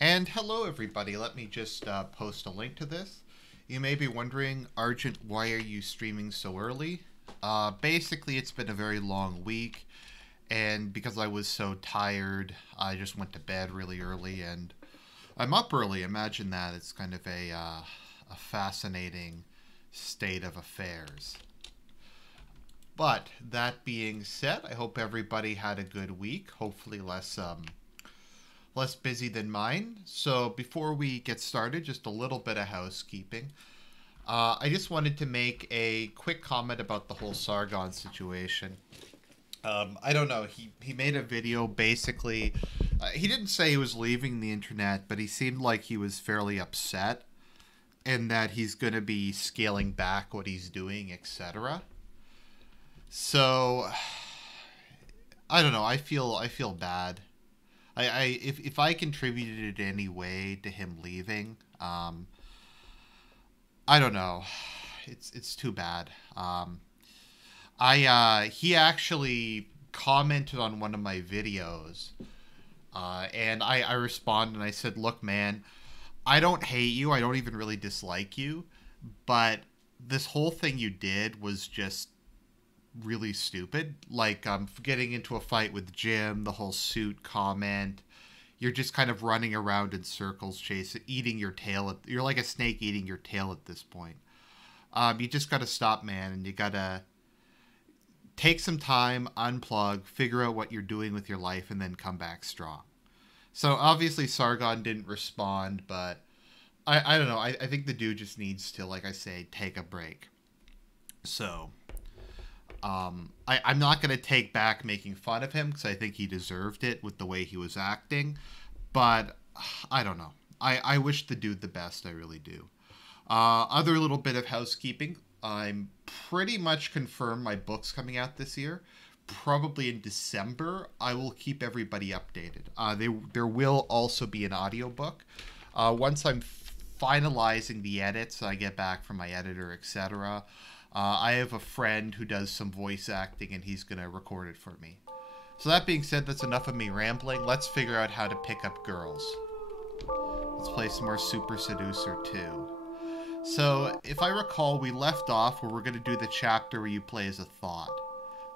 And hello everybody, let me just post a link to this. You may be wondering, Argent, why are you streaming so early? Basically, it's been a very long week, and because I was so tired, I just went to bed really early, and I'm up early. Imagine that. It's kind of a fascinating state of affairs. But that being said, I hope everybody had a good week, hopefully less busy than mine. So before we get started, just a little bit of housekeeping. I just wanted to make a quick comment about the whole Sargon situation. I don't know, he made a video basically, he didn't say he was leaving the internet, but he seemed like he was fairly upset and that he's going to be scaling back what he's doing, etc. So, I don't know, I feel bad. If I contributed in any way to him leaving, I don't know. It's too bad. He actually commented on one of my videos, and I responded and I said, "Look, man, I don't hate you. I don't even really dislike you, but this whole thing you did was just really stupid. Like, getting into a fight with Jim, the whole suit comment. You're just kind of running around in circles, eating your tail. You're like a snake eating your tail at this point. You just got to stop, man, and you got to take some time, unplug, figure out what you're doing with your life, and then come back strong." So obviously Sargon didn't respond, but I don't know. I think the dude just needs to, like I say, take a break. So I'm not going to take back making fun of him because I think he deserved it with the way he was acting. But I don't know. I wish the dude the best. I really do. Other little bit of housekeeping. I'm pretty much confirmed my book's coming out this year. Probably in December. I will keep everybody updated. There will also be an audiobook. Once I'm finalizing the edits, I get back from my editor, etc. I have a friend who does some voice acting, and he's going to record it for me. So that being said, that's enough of me rambling. Let's figure out how to pick up girls. Let's play some more Super Seducer 2. So, if I recall, we left off where we're going to do the chapter where you play as a thought.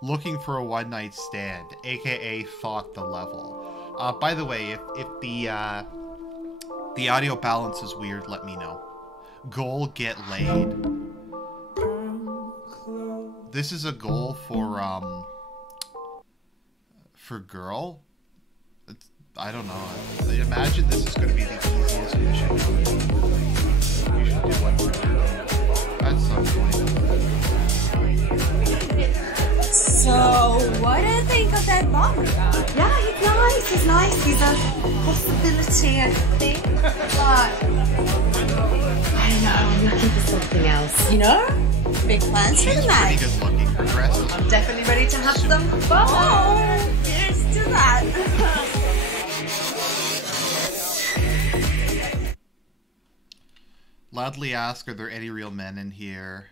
Looking for a one-night stand, aka Thought the Level. By the way, if the audio balance is weird, let me know. Goal, get laid. This is a goal for girl. I don't know. I imagine this is going to be the easiest mission. You should do one for girl at some point. So, what do you think of that bomber guy? Yeah, he's nice. He's a possibility, I think. But I don't know, I'm looking for something else, you know? Big plans for the night. Pretty good looking, progressive. I'm definitely ready to have some fun. Oh, here's to that. Loudly ask, are there any real men in here?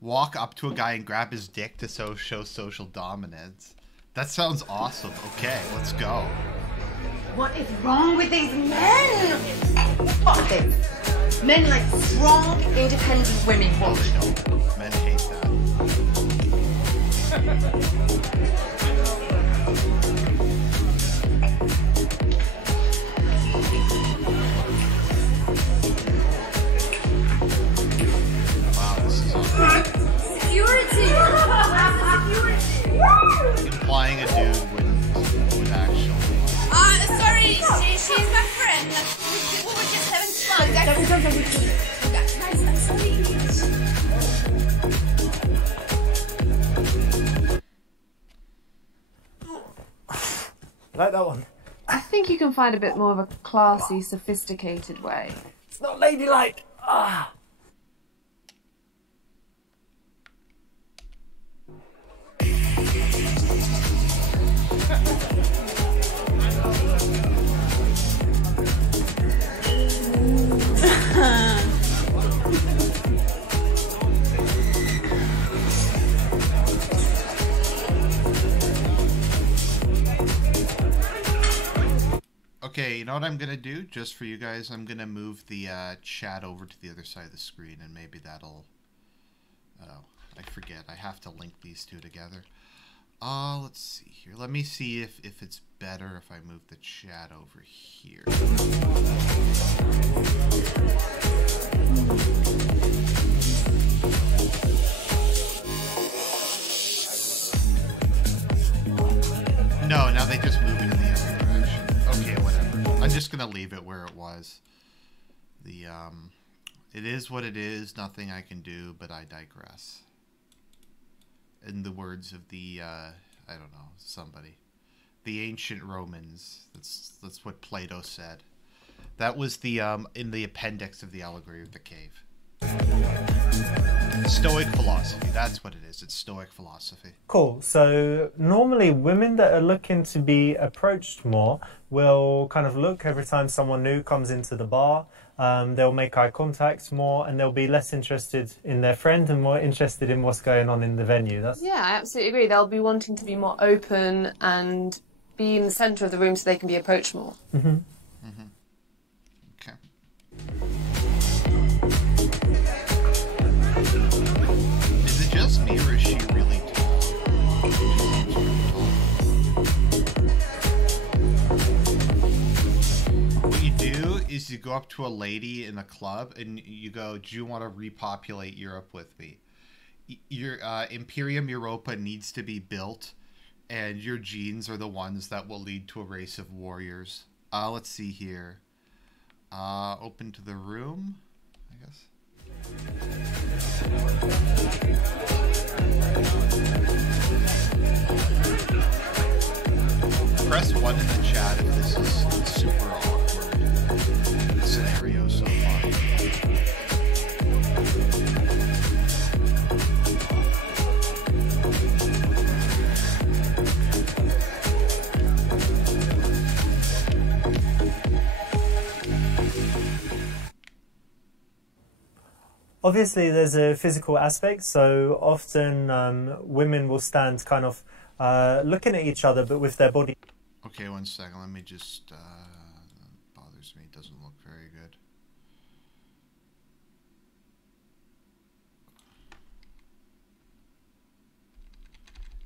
Walk up to a guy and grab his dick to show social dominance. That sounds awesome. Okay, let's go. What is wrong with these men? Fuck this. Men like strong, independent women. No, they don't. Men hate that. Wow, this is awesome. Security! Implying a dude would actually... Sorry, she's my friend. We were just having fun. Guys, I'm sorry. Like that one. I think you can find a bit more of a classy, sophisticated way. It's not ladylike. Ah. what I'm gonna do, just for you guys? I'm gonna move the chat over to the other side of the screen, and maybe that'll... Oh, I forget. I have to link these two together. Let's see here. Let me see if it's better if I move the chat over here. No, now they just move it in the other direction. Okay, whatever. I'm just gonna leave it where it was. It is what it is. Nothing I can do, but I digress. In the words of the, I don't know, somebody. The ancient Romans. That's what Plato said. That was the, in the appendix of the allegory of the cave. Stoic philosophy, that's what it is. It's Stoic philosophy. Cool. So normally women that are looking to be approached more will kind of look every time someone new comes into the bar. They'll make eye contact more, and they'll be less interested in their friend and more interested in what's going on in the venue. Yeah, I absolutely agree. They'll be wanting to be more open and be in the centre of the room so they can be approached more. Mm-hmm. Mm-hmm. Okay. Is it just me, or is she really tall? What you do is you go up to a lady in a club and you go, "Do you want to repopulate Europe with me? Your Imperium Europa needs to be built, and your genes are the ones that will lead to a race of warriors." Let's see here. Open to the room, I guess. Press 1 in the chat if this is super awkward scenario so far. Obviously, there's a physical aspect, so often women will stand kind of looking at each other, but with their body. Okay, 1 second. Let me just... that bothers me. It doesn't look very good.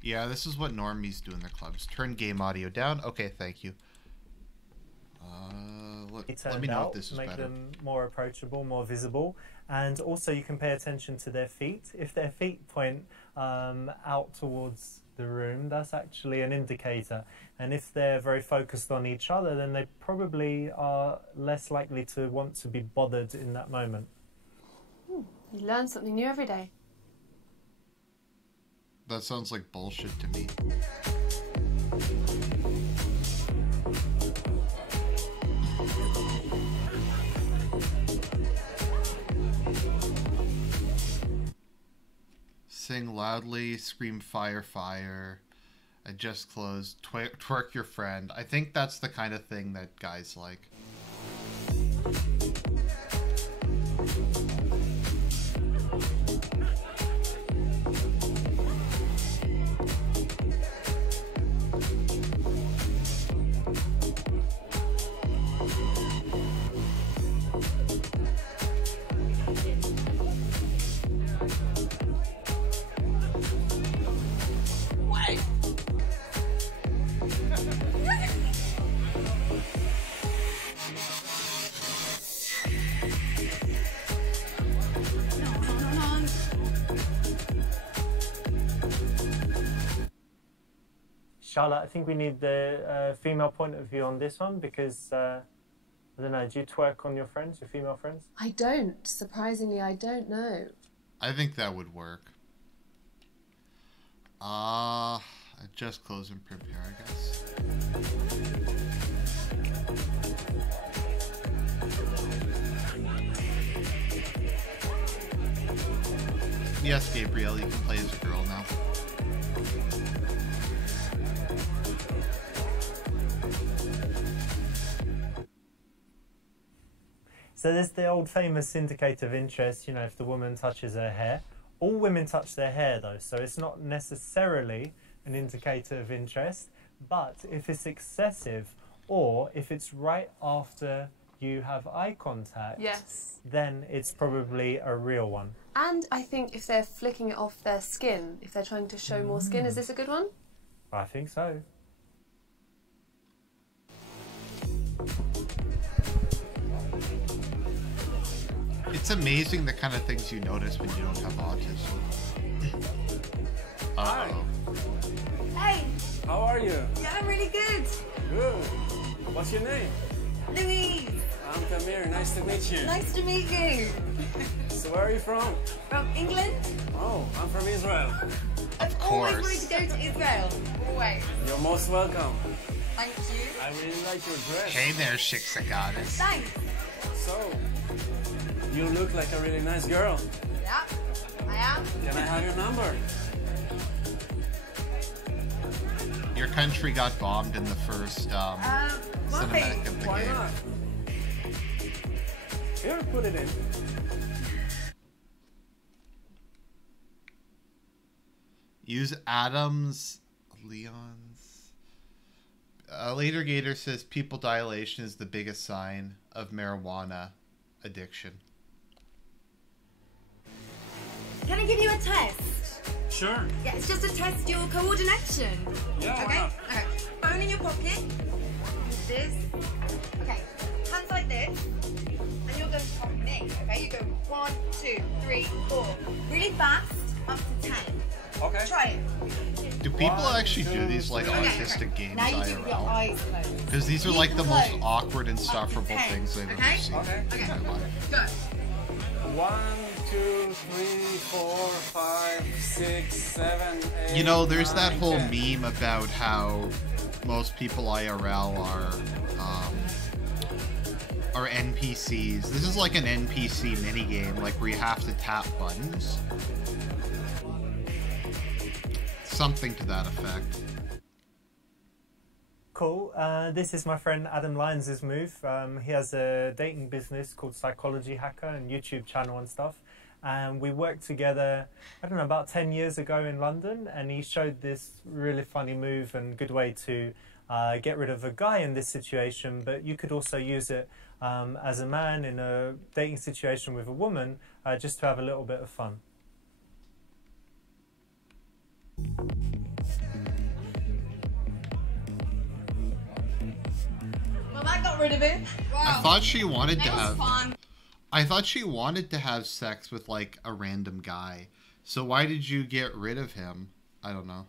Yeah, this is what normies do in their clubs. Turn game audio down. Okay, thank you. Let me know if this is make better. them more approachable, more visible, and also you can pay attention to their feet. If their feet point out towards the room, that's actually an indicator. And if they're very focused on each other, then they probably are less likely to want to be bothered in that moment. You learn something new every day. That sounds like bullshit to me. Sing loudly, scream fire, fire. I just closed. Twerk your friend. I think that's the kind of thing that guys like. Charlotte, I think we need the female point of view on this one because, I don't know, do you twerk on your friends, your female friends? I don't. Surprisingly, I don't know. I think that would work. I just close and prepare, I guess. Yes, Gabrielle, you can play as a girl now. So there's the old famous indicator of interest, you know, if the woman touches her hair. All women touch their hair though, so it's not necessarily an indicator of interest, but if it's excessive or if it's right after you have eye contact, Yes. then it's probably a real one. And I think if they're flicking it off their skin, if they're trying to show more skin, is this a good one? I think so. It's amazing the kind of things you notice when you don't have autism. Uh-oh. Hey, How are you? yeah, I'm really good. Good. What's your name? Louise, I'm Tamir. Nice to meet you. nice to meet you. So where are you from? From England? Oh, I'm from Israel. I've always wanted to go to Israel. Always. You're most welcome. Thank you. I really like your dress. Hey there, Shixaganis. Thanks. So, you look like a really nice girl. Yeah, I am. Can I have your number? Your country got bombed in the first Why? cinematic of the Why game. not? Here, put it in. Use Adams, Leon's. Later Gator says pupil dilation is the biggest sign of marijuana addiction. Can I give you a test? Sure. Yeah, it's just to test your coordination. Yeah, why Okay? not? Okay. Phone in your pocket. This. Okay. Hands like this. And you're going to copy me. Okay? You go 1, 2, 3, 4. Really fast. Up to 10. Okay. Try it. Do people 1, actually do 2, these like 3. autistic games Now you do your IRL? eyes closed. Because these are Keep like the them most closed. awkward, insufferable Okay. things I've Okay. ever seen Okay. in my life. Go. 1, 2, 3, 4, 5, 6, 7, 8. You know, there's that 9, whole 10. meme about how most people IRL are NPCs. This is like an NPC minigame, like where you have to tap buttons. Something to that effect. Cool. This is my friend Adam Lyons' move. He has a dating business called Psychology Hacker and YouTube channel and stuff. And we worked together, I don't know, about 10 years ago in London. And he showed this really funny move and good way to get rid of a guy in this situation. But you could also use it as a man in a dating situation with a woman, just to have a little bit of fun. Well, that got rid of it. I thought she wanted to That was have. fun. I thought she wanted to have sex with like a random guy. So why did you get rid of him? I don't know.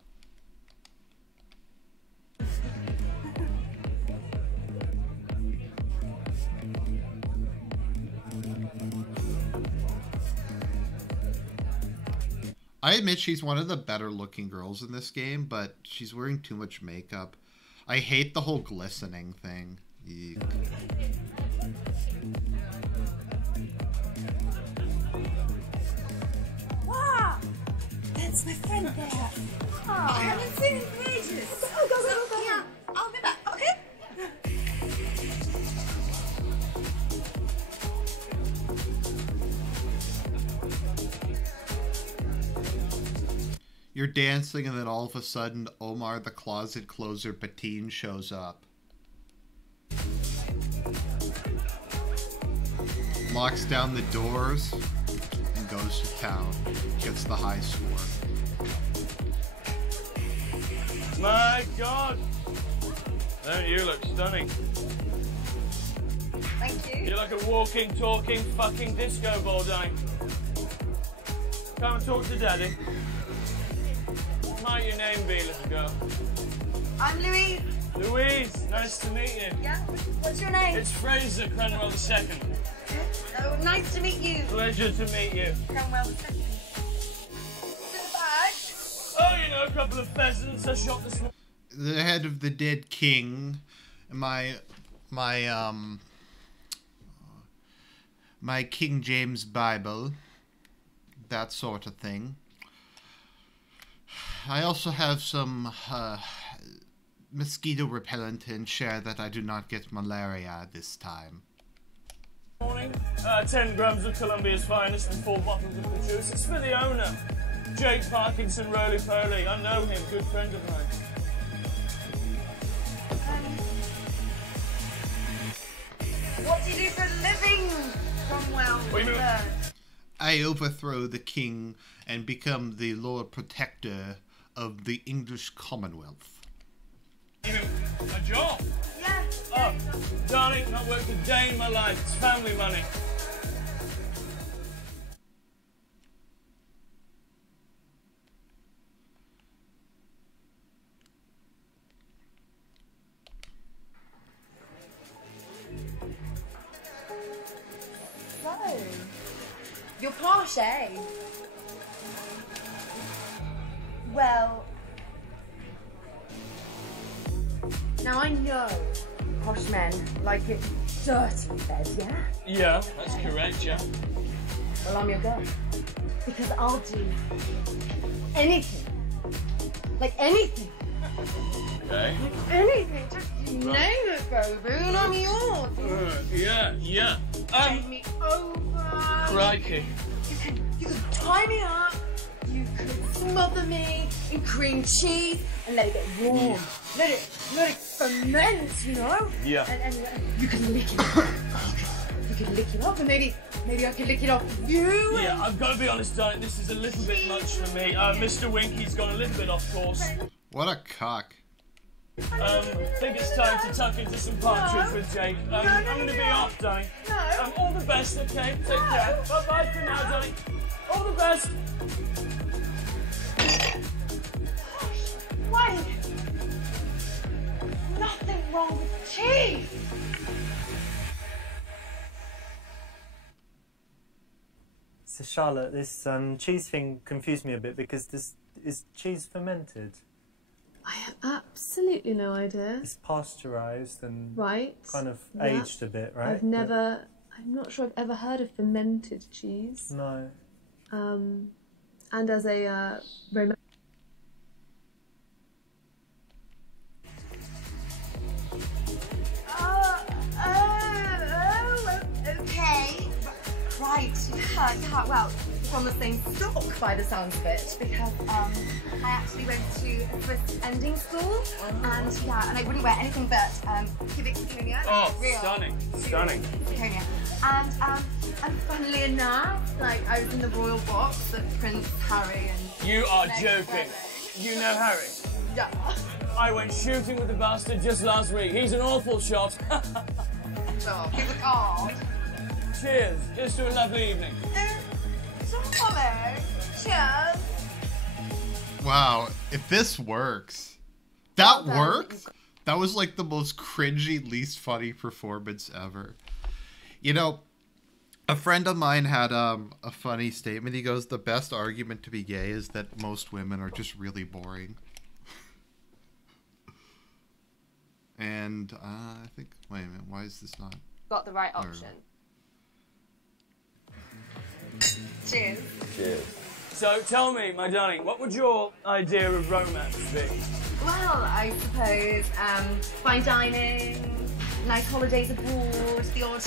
I admit she's one of the better looking girls in this game, but she's wearing too much makeup. I hate the whole glistening thing. Eek. Wow! That's my friend there. Oh, I haven't seen him in ages. Go. Yeah, I'll be back, okay? You're dancing and then all of a sudden Omar the Closet Closer Patine shows up. Locks down the doors and goes to town. Gets the high score. My God! Don't you look stunning? Thank you. You're like a walking, talking, fucking disco ball, darling. Come and talk to Daddy. What might your name be, little girl? I'm Louise. Louise, nice to meet you. Yeah? What's your name? It's Fraser Cranwell II. Oh, nice to meet you. Pleasure to meet you. Cromwell II. What's in the bag? Oh, you know, a couple of pheasants I shot this morning. The head of the dead king, my King James Bible, that sort of thing. I also have some mosquito repellent to ensure that I do not get malaria this time. 10 grams of Colombia's finest and 4 bottles of the juice. It's for the owner, Jake Parkinson Roly-Poly. I know him, good friend of mine. What do you do for a living, Cromwell? What do you mean? I overthrow the king and become the Lord Protector of the English Commonwealth. You know, a job? Yeah. Oh, darling, not worked a day in my life. It's family money. So, you're posh, eh? Well, now I know posh men like it dirty in bed, yeah? Yeah, that's correct, yeah. Well, I'm your girl. Because I'll do anything. Like anything. Okay. Anything. Just name it, baby, and I'm yours. Yeah. Take me over. Crikey. You could tie me up. You could smother me in cream cheese and let it get warm. Let it ferment, you know? Yeah. And you can lick it up. You can lick it up, and maybe I can lick it off you. Yeah, I've got to be honest, darling, this is a little bit much for me. Mr. Winky's gone a little bit off course. What a cock. I think it's time to tuck into some partridge with Jake. I'm going to be off, darling. No. All the best, okay? Take care. Bye-bye for now, darling. All the best. Why? Nothing wrong with cheese. So Charlotte, this cheese thing confused me a bit because this is cheese fermented. I have absolutely no idea. It's pasteurized and Right. kind of Yeah. aged a bit, right? I'm not sure I've ever heard of fermented cheese. No. And as a Roman. Okay. Right. Yeah. Well, from the same stock by the sounds of it, because I actually went to a Swiss ending school, and I wouldn't wear anything but cubic zirconia. Oh, real stunning. zirconia. And funnily enough, like I was in the royal box with Prince Harry and. You are Next joking. Friday. You know Harry? Yeah. I went shooting with the bastard just last week. He's an awful shot. So, give a card. Cheers. Here's to a lovely evening. Darling. Cheers. Wow, if this works. That Well done. works? That was like the most cringy, least funny performance ever. You know, a friend of mine had a funny statement. He goes, the best argument to be gay is that most women are just really boring. And I think, wait a minute, why is this not? Got the right option. Cheers. So tell me, my darling, what would your idea of romance be? Well, I suppose fine dining, nice holidays abroad, the odd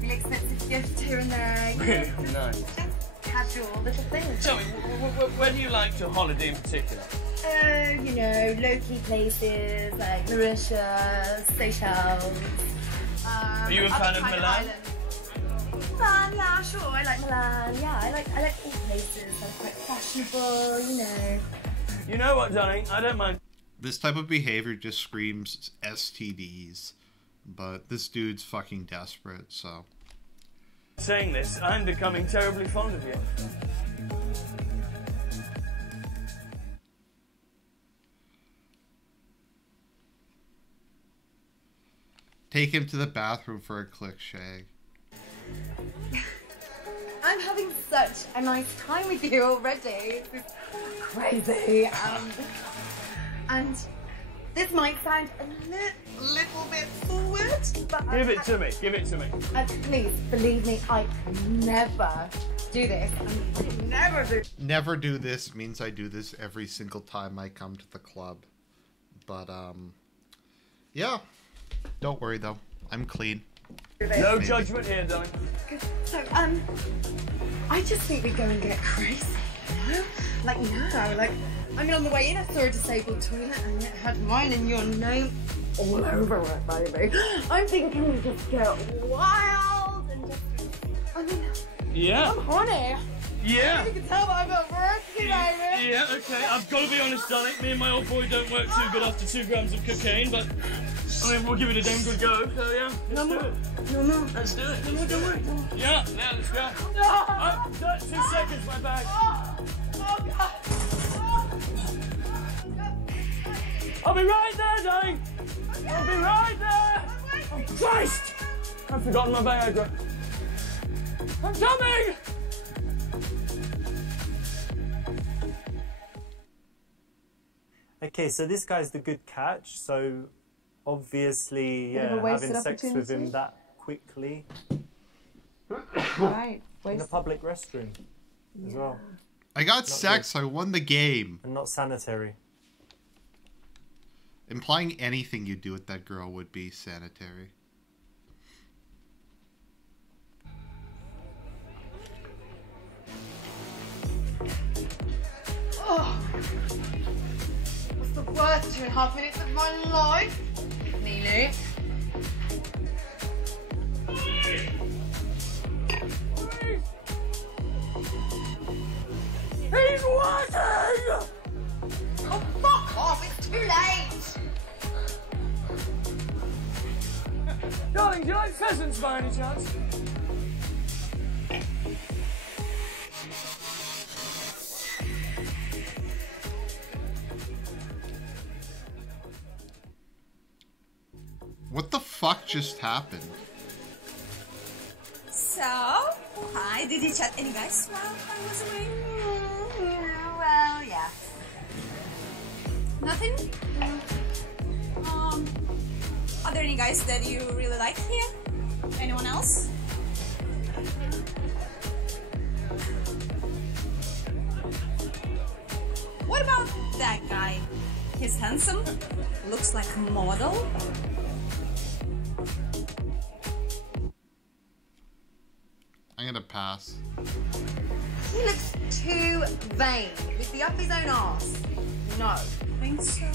really expensive gift here and there. Really nice. Just casual little things. Tell me, where do you like to holiday in particular? You know, low-key places like Mauritius, Seychelles. Are you a fan of Milan? Milan, yeah, sure. I like Milan. Yeah, I like all places. They're quite fashionable, you know. You know what, darling? I don't mind. This type of behavior just screams STDs. But this dude's fucking desperate, so. Saying this, I'm becoming terribly fond of you. Take him to the bathroom for a click shag. I'm having such a nice time with you already. This is crazy. And this might sound a little bit forward, but Give it to me. please believe me, I never do this. I never do. Never do this means I do this every single time I come to the club. But, yeah. Don't worry, though. I'm clean. No judgment here, darling. So, I just think we go and get crazy, you know? Like, now, like, I mean, on the way in, I saw a disabled toilet and it had mine and your name all over it, baby. I'm thinking we just get wild and just. I mean, Yeah. I'm horny. Yeah. You can tell that I've got variety, baby. Yeah, okay. I've got to be honest, darling. Me and my old boy don't work too good after 2 grams of cocaine, but I mean, we'll give it a damn good go. So yeah, let's do it. No. Let's do it. Yeah, let's go. No. 2 seconds, my bag. Oh, God. I'll be right there, darling. I'll be right there. Oh, Christ! I've forgotten my Viagra. I'm coming! Okay, so this guy's the good catch. So obviously, Bit of a wasted having sex with him opportunity. that quickly Right. in a public restroom as well, I got sex. I won the game. and not sanitary. Implying anything you do with that girl would be sanitary. Oh. What's the worst 2.5 minutes of my life? Neely. He's watching! Oh, fuck off, it's too late. Darling, do you like pheasants by any chance? What the fuck just happened? So, hi, did you chat any guys while I was away? Well, yeah. Nothing? Are there any guys that you really like here? Anyone else? What about that guy? He's handsome, looks like a model. I'm gonna pass. He looks too vain. Would be up his own arse. No. Think so?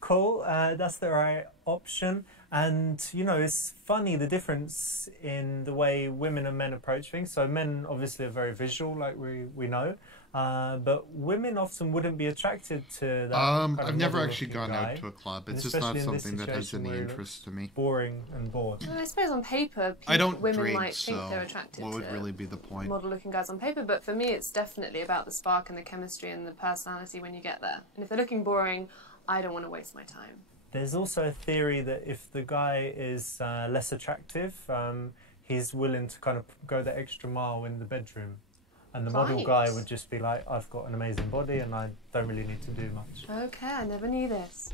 Cool, that's the right option. And, you know, it's funny the difference in the way women and men approach things. So men obviously are very visual, like we know. But women often wouldn't be attracted to that. kind of I've never model actually looking gone guy, out to a club. and It's just not especially in this something that has situation any where interest to me. boring and bored. Well, I suppose on paper, I don't women drink, might think so they're attracted what would to really be the point? model-looking guys on paper, but for me, it's definitely about the spark and the chemistry and the personality when you get there. And if they're looking boring, I don't want to waste my time. There's also a theory that if the guy is less attractive, he's willing to kind of go the extra mile in the bedroom. And the model Right. guy would just be like, I've got an amazing body and I don't really need to do much. Okay, I never knew this.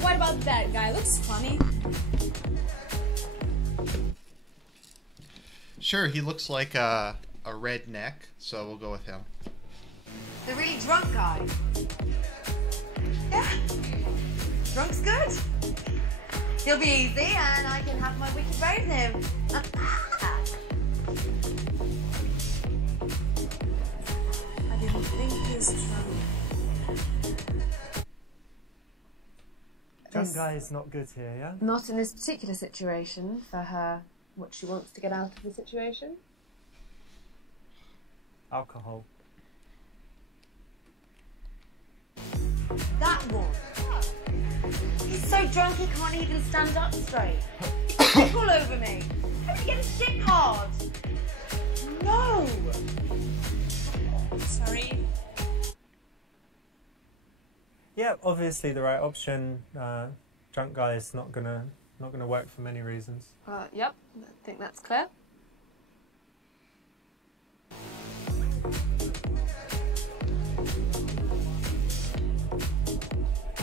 What about that guy? Looks funny. Sure, he looks like a redneck, so we'll go with him. The really drunk guy. Yeah. Drunk's good. He'll be easy and I can have my wicked way with him. I didn't think he was drunk. Drunk guy is not good here, yeah? Not in this particular situation for her, what she wants to get out of the situation. Alcohol. That one. He's so drunk he can't even stand up straight. He's all over me. How did he get his dick hard? No. Sorry. Yeah, obviously the right option. Drunk guy is not gonna work for many reasons. Yep, I think that's clear.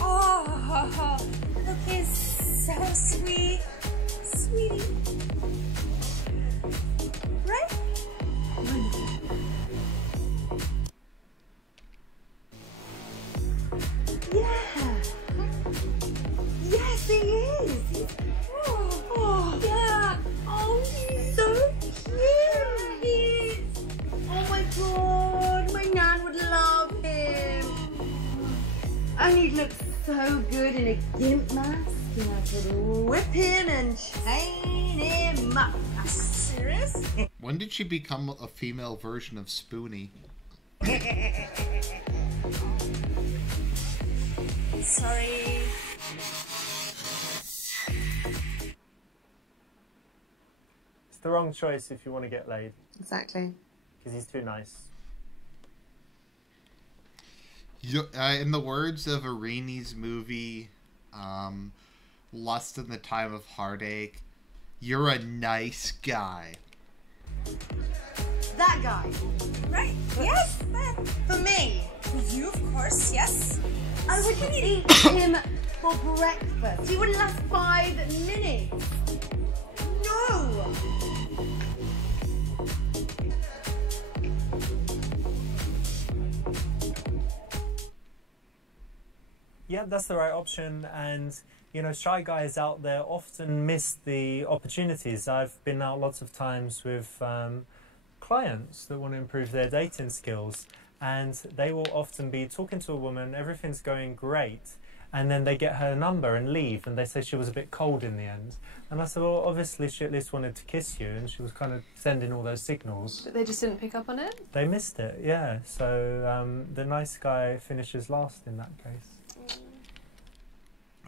Oh, look, he's so sweet. Sweetie. Right? Yeah. so good in a gimp mask, and I could whip him and chain him up. Are you serious? When did she become a female version of Spoonie? Sorry. It's the wrong choice if you want to get laid, Exactly. because he's too nice. In the words of Irini's movie, Lust in the Time of Heartache, you're a nice guy. That guy. Right. Yes, that. For me. For you, of course, yes. I wouldn't eat him for breakfast. He wouldn't last 5 minutes. No. Yeah, that's the right option, and you know, shy guys out there often miss the opportunities. I've been out lots of times with clients that want to improve their dating skills, and they will often be talking to a woman, everything's going great, and then they get her number and leave, and they say she was a bit cold in the end. And I said, well, obviously she at least wanted to kiss you, and she was kind of sending all those signals. But they just didn't pick up on it? They missed it, yeah. So the nice guy finishes last in that case.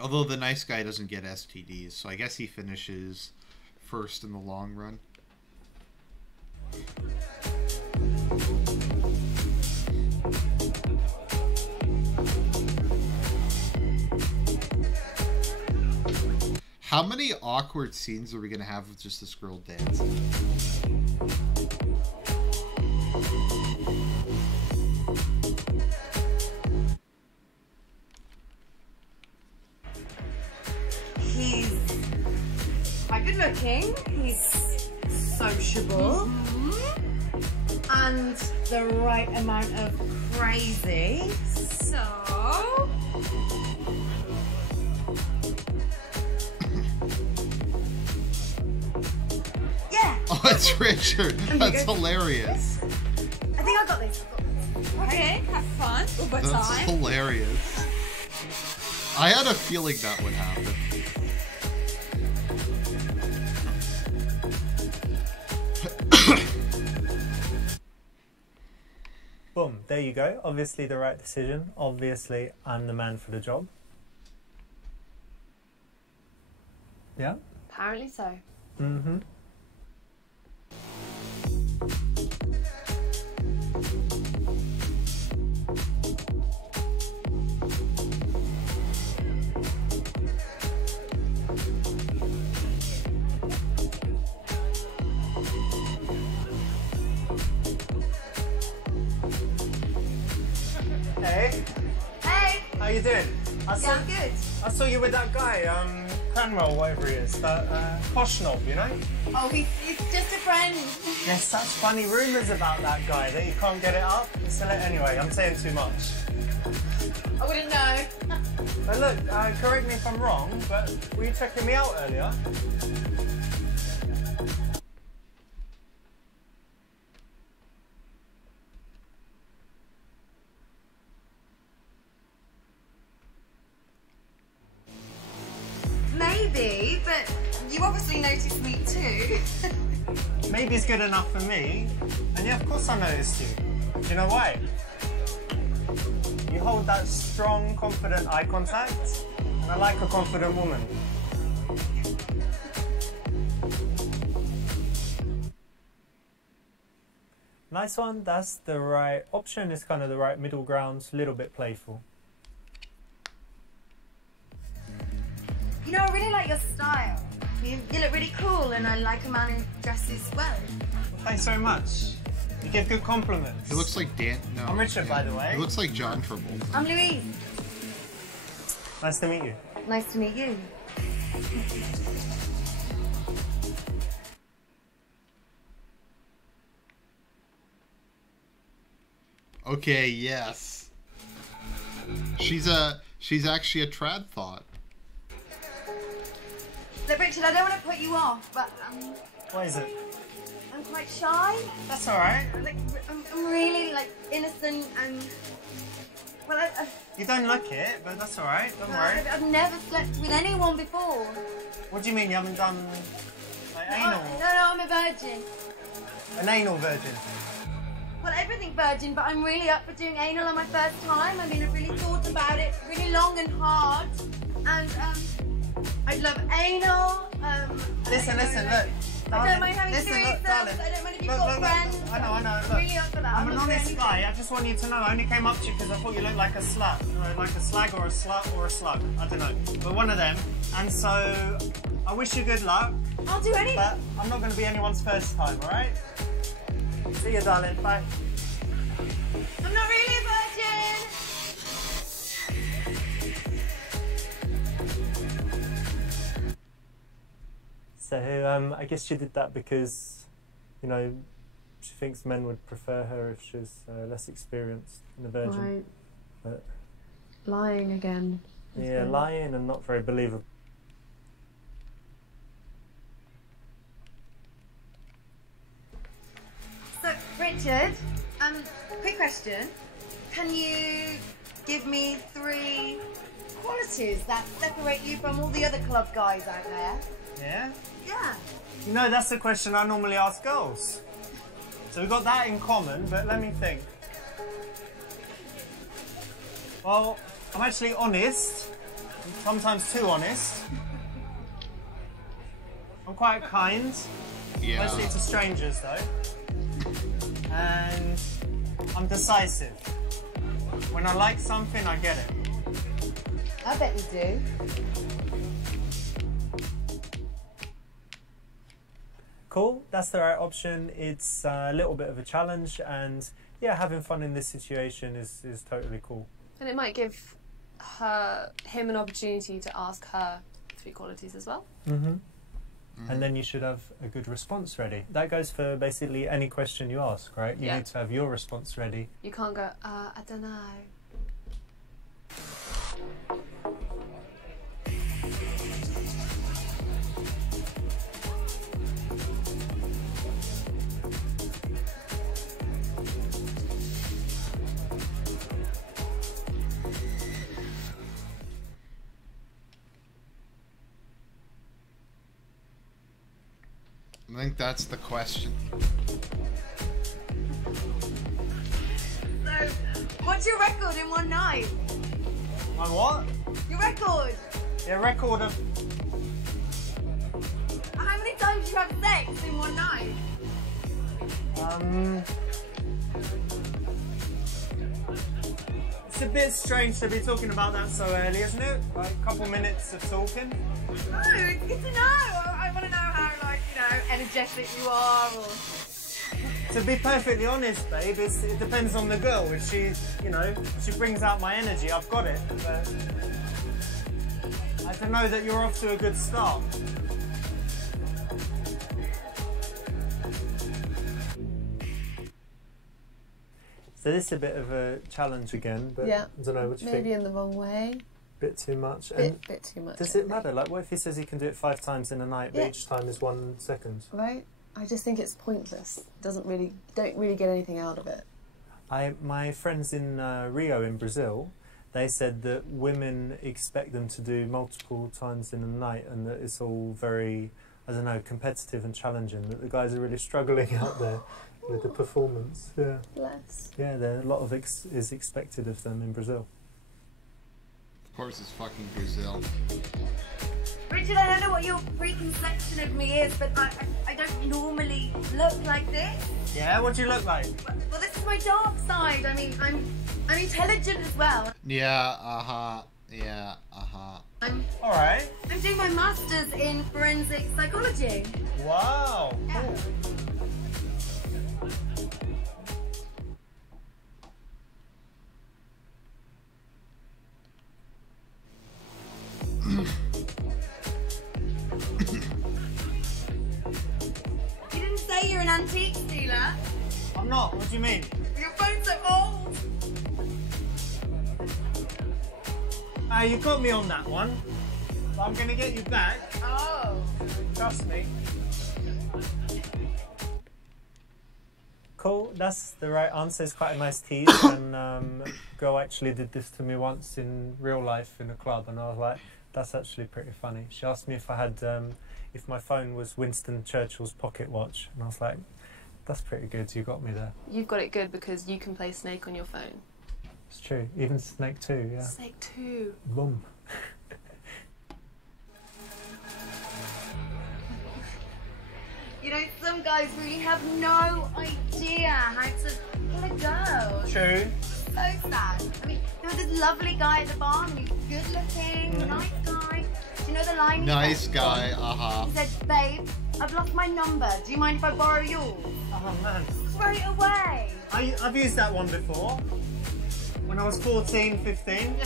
Although the nice guy doesn't get STDs, so I guess he finishes first in the long run. How many awkward scenes are we going to have with just this girl dancing? He's quite good looking. He's sociable. And the right amount of crazy. So... yeah. Oh, it's Richard. That's hilarious. I think I got this. Okay, have fun. Over That's time. hilarious. I had a feeling that would happen. Boom, there you go. Obviously the right decision. Obviously I'm the man for the job. Yeah? Apparently so. Mm-hmm. Hey, Hey. how you doing? Yeah, I'm good. I saw you with that guy, Cranwell, whatever he is, that posh knob, you know? Oh, he's just a friend. There's such funny rumours about that guy that you can't get it up. So anyway, I'm saying too much. I wouldn't know. But look, correct me if I'm wrong, but were you checking me out earlier? Maybe, but you obviously noticed me too. Maybe's good enough for me. And yeah, of course I noticed you. Do you know why? You hold that strong, confident eye contact, and I like a confident woman. Nice one, that's the right option, it's kind of the right middle ground, a little bit playful. You know, I really like your style. You look really cool, and I like a man who dresses well. Thanks very much. You give good compliments. He looks like Dan. No, I'm Richard, by the way. He looks like John Travolta. I'm Louise. Nice to meet you. Nice to meet you. Okay, yes. She's actually a trad thought. Look, Richard, I don't want to put you off, but What is it? I'm quite shy. That's alright. I'm really like innocent and Well, You don't look it, but that's all right. Don't worry. I've never slept with anyone before. What do you mean you haven't done like anal? No, I'm a virgin. An anal virgin? Well, everything virgin, but I'm really up for doing anal on my first time. I mean, I've really thought about it really long and hard. And, I'd love anal. Listen, look. I don't mind having Listen, threesomes. look, darling. I don't mind if you've Look, got look, friends. look. I know. I'm Look. really up for that. I'm an not honest doing guy. I just want you to know. I only came up to you because I thought you looked like a slut. Or like a slag or a slut or a slug. I don't know. But one of them. And so, I wish you good luck. I'll do anything. But I'm not going to be anyone's first time, alright? See you, darling. Bye. I'm not really a virgin. So, I guess she did that because, you know, she thinks men would prefer her if she's less experienced in a virgin. Right. But, Lying again. yeah, lying and not very believable. So, Richard, quick question. Can you give me 3 qualities that separate you from all the other club guys out there? Yeah? Yeah. You know, that's the question I normally ask girls. So we've got that in common, but let me think. Well, I'm actually honest, sometimes too honest. I'm quite kind, Yeah. mostly to strangers though. And I'm decisive. When I like something, I get it. I bet you do. Cool, that's the right option. It's a little bit of a challenge, and yeah, having fun in this situation is totally cool. And it might give him an opportunity to ask her 3 qualities as well. And then you should have a good response ready. That goes for basically any question you ask, right? You Yeah. need to have your response ready. You can't go, I don't know. I think that's the question. So, what's your record in one night? My what? Your record? Yeah, record of... How many times do you have sex in one night? It's a bit strange to be talking about that so early, isn't it? Like a couple minutes of talking. No, it's good to know. I want to know how, like, you know, energetic you are, or... To be perfectly honest, babe, it depends on the girl. If she, you know, she brings out my energy, I've got it. But I don't know that you're off to a good start. So this is a bit of a challenge again, but Yeah. I don't know, what do you Maybe think? in the wrong way. Bit too much. Bit too much. Does I it think. matter? Like, what if he says he can do it 5 times in a night, but Yeah. each time is 1 second? Right? I just think it's pointless. Don't really get anything out of it. My friends in Rio in Brazil, they said that women expect them to do multiple times in a night, and that it's all very, I don't know, competitive and challenging, that the guys are really struggling out there with the performance. Yeah. Bless. Yeah, a lot of is expected of them in Brazil. Of course, it's fucking Brazil. Richard, I don't know what your preconception of me is, but I don't normally look like this. Yeah, what do you look like? Well, this is my dark side. I mean, I'm intelligent as well. Yeah, uh-huh. Yeah, uh-huh. All right. I'm doing my master's in forensic psychology. Wow. Yeah. Cool. You didn't say you're an antique stealer. I'm not. What do you mean? Your phone's so old. You got me on that one. But I'm going to get you back. Oh. Trust me. Cool. that's the right answer. It's quite a nice tease. And girl actually did this to me once in real life in a club, and I was like, that's actually pretty funny. She asked me if I had, if my phone was Winston Churchill's pocket watch, and I was like, that's pretty good. You got me there. You've got it good because you can play Snake on your phone. It's true. Even Snake 2, yeah. Snake 2. Boom. You know, some guys really have no idea how to pull a girl. True. So sad. I mean, there was this lovely guy at the bar, and he's good looking, nice guy. Do you know the line? he Nice said? guy, He said, babe, I've lost my number. Do you mind if I borrow yours? Oh man. Straight away. I've used that one before. When I was 14, 15.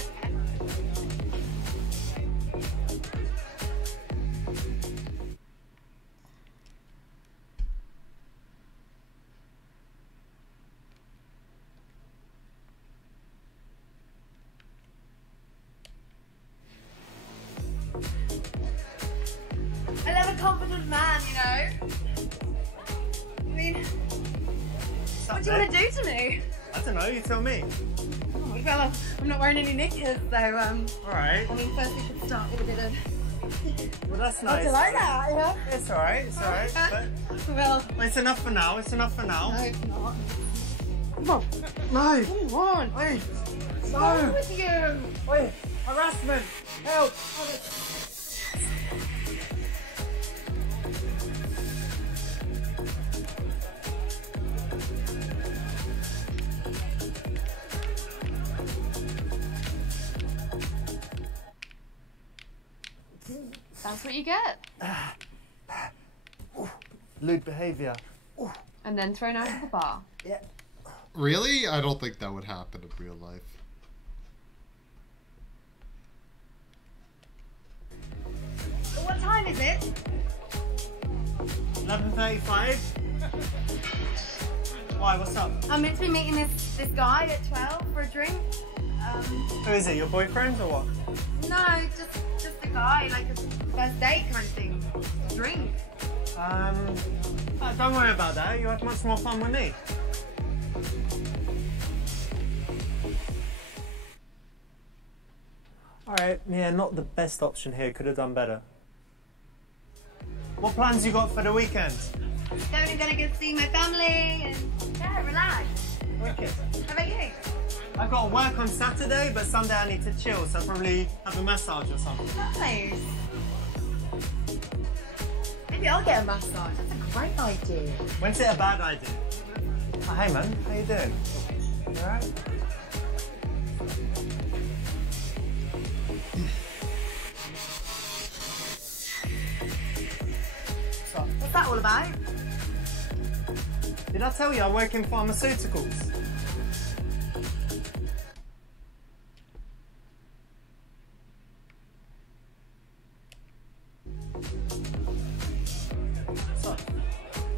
I love a confident man, you know. I mean, what do you want to do to me? I don't know, you tell me. Oh, well, I'm not wearing any knickers, so, Alright. I mean, first we could start with a bit of... Well, that's Not nice. to like that, yeah? It's alright, it's alright. But Well, it's enough for now, it's enough for now. no, it's not. Come on, No! come on. Wait! What's wrong with you? Wait! Harassment! Help! That's what you get. Lewd behaviour. And then thrown out of the bar. Yeah. Really? I don't think that would happen in real life. What time is it? 11:35. Why, what's up? I'm meant to be meeting this guy at 12 for a drink. Who is it, your boyfriend or what? No, just a guy, like a first date kind of thing. Drink. Don't worry about that, you had much more fun with me. Alright, yeah, not the best option here, could have done better. What plans you got for the weekend? I'm gonna go see my family and yeah, relax. Wicked. How about you? I've got to work on Saturday, but Sunday I need to chill, so I'll probably have a massage or something. Nice. Maybe I'll get a massage. That's a great idea. When's it a bad idea? Oh, hey man, how you doing? You alright? What's that all about? Did I tell you I work in pharmaceuticals?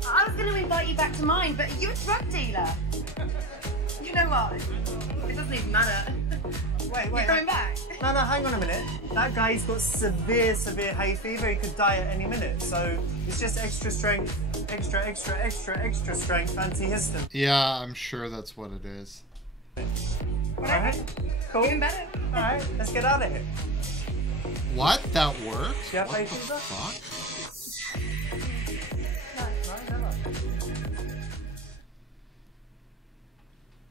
I was going to invite you back to mine, but you're a drug dealer. You know what? It doesn't even matter. Wait, You're going back? No, hang on a minute. That guy's got severe hay fever. He could die at any minute. So it's just extra strength, extra strength antihistamine. Yeah, I'm sure that's what it is. Alright, cool. Even better. Alright, let's get out of here. What? That works? Yeah, What hay the fever? fuck?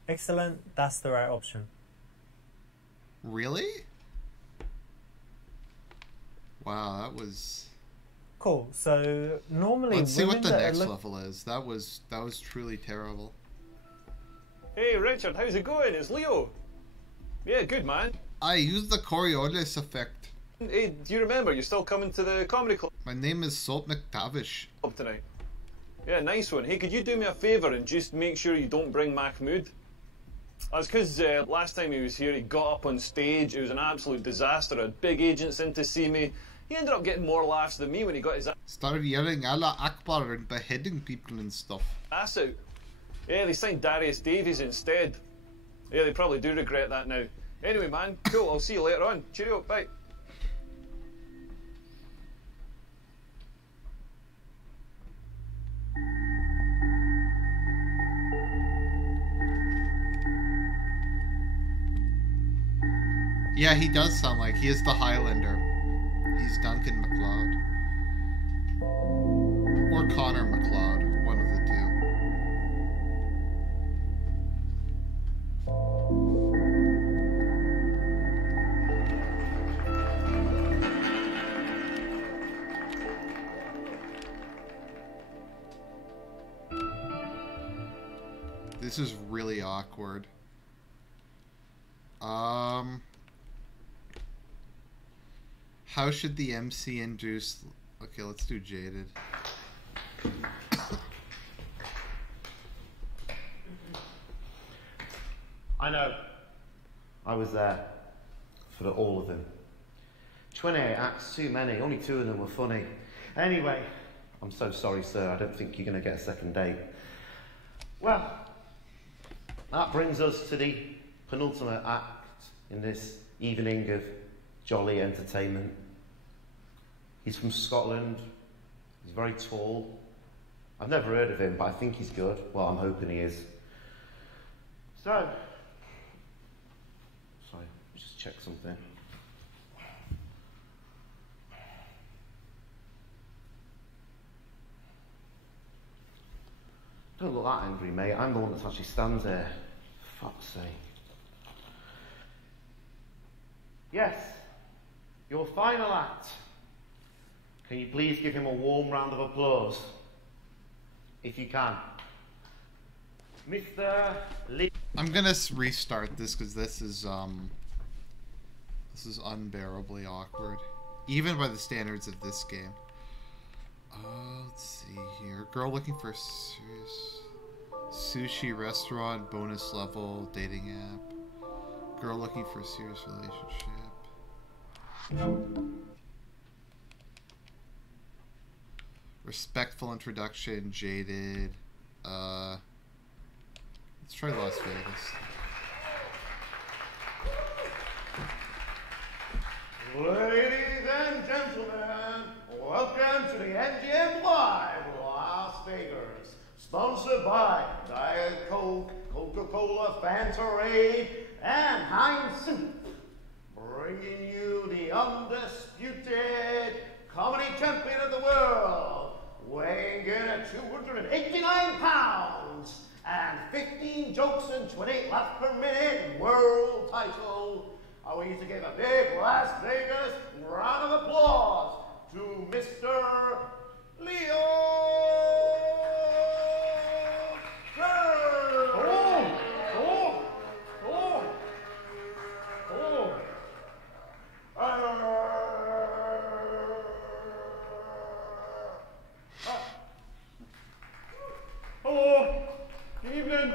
Excellent, that's the right option. Really? Wow, that was... Cool, so normally Let's see what the women that next are level is. That was truly terrible. Hey Richard, how's it going? It's Leo. Yeah, good man. I used the Coriolis effect. Hey, do you remember? You're still coming to the comedy club My name is Salt McTavish. tonight. Yeah, nice one. Hey, could you do me a favour and just make sure you don't bring Mahmood? That's because last time he was here, he got up on stage. It was an absolute disaster. Had big agents in to see me. He ended up getting more laughs than me when he got his Started yelling Allah Akbar and beheading people and stuff. ass out. Yeah, they signed Darius Davies instead. Yeah, they probably do regret that now. Anyway, man, cool. I'll see you later on. Cheerio, bye. Yeah, he does sound like he is the Highlander. He's Duncan MacLeod. Or Connor MacLeod, one of the two. This is really awkward. How should the MC induce... Okay, let's do Jaded. I know. I was there. For all of them. 28 acts, too many. Only 2 of them were funny. Anyway, I'm so sorry, sir. I don't think you're going to get a second date. Well, that brings us to the penultimate act in this evening of jolly entertainment. He's from Scotland. He's very tall. I've never heard of him, but I think he's good. Well, I'm hoping he is. So, sorry, just check something. Don't look that angry, mate. I'm the one that actually stands there. Fuck's sake. Yes, your final act. Can you please give him a warm round of applause? If you can. Mr. Lee. I'm gonna restart this because this is unbearably awkward, even by the standards of this game. Let's see here. Girl looking for a serious sushi restaurant, bonus level, dating app. Girl looking for a serious relationship. Respectful introduction, Jaded. Let's try Las Vegas. Ladies and gentlemen, welcome to the MGM Live Las Vegas. Sponsored by Diet Coke, Coca-Cola, Fanta Raid, and Heinz Soup. Bringing you the undisputed comedy champion of the world, weighing in at 289 pounds and 15 jokes and 28 laughs per minute, world title. I want you to give a big Las Vegas round of applause to Mr. Leo. Hello. Good evening.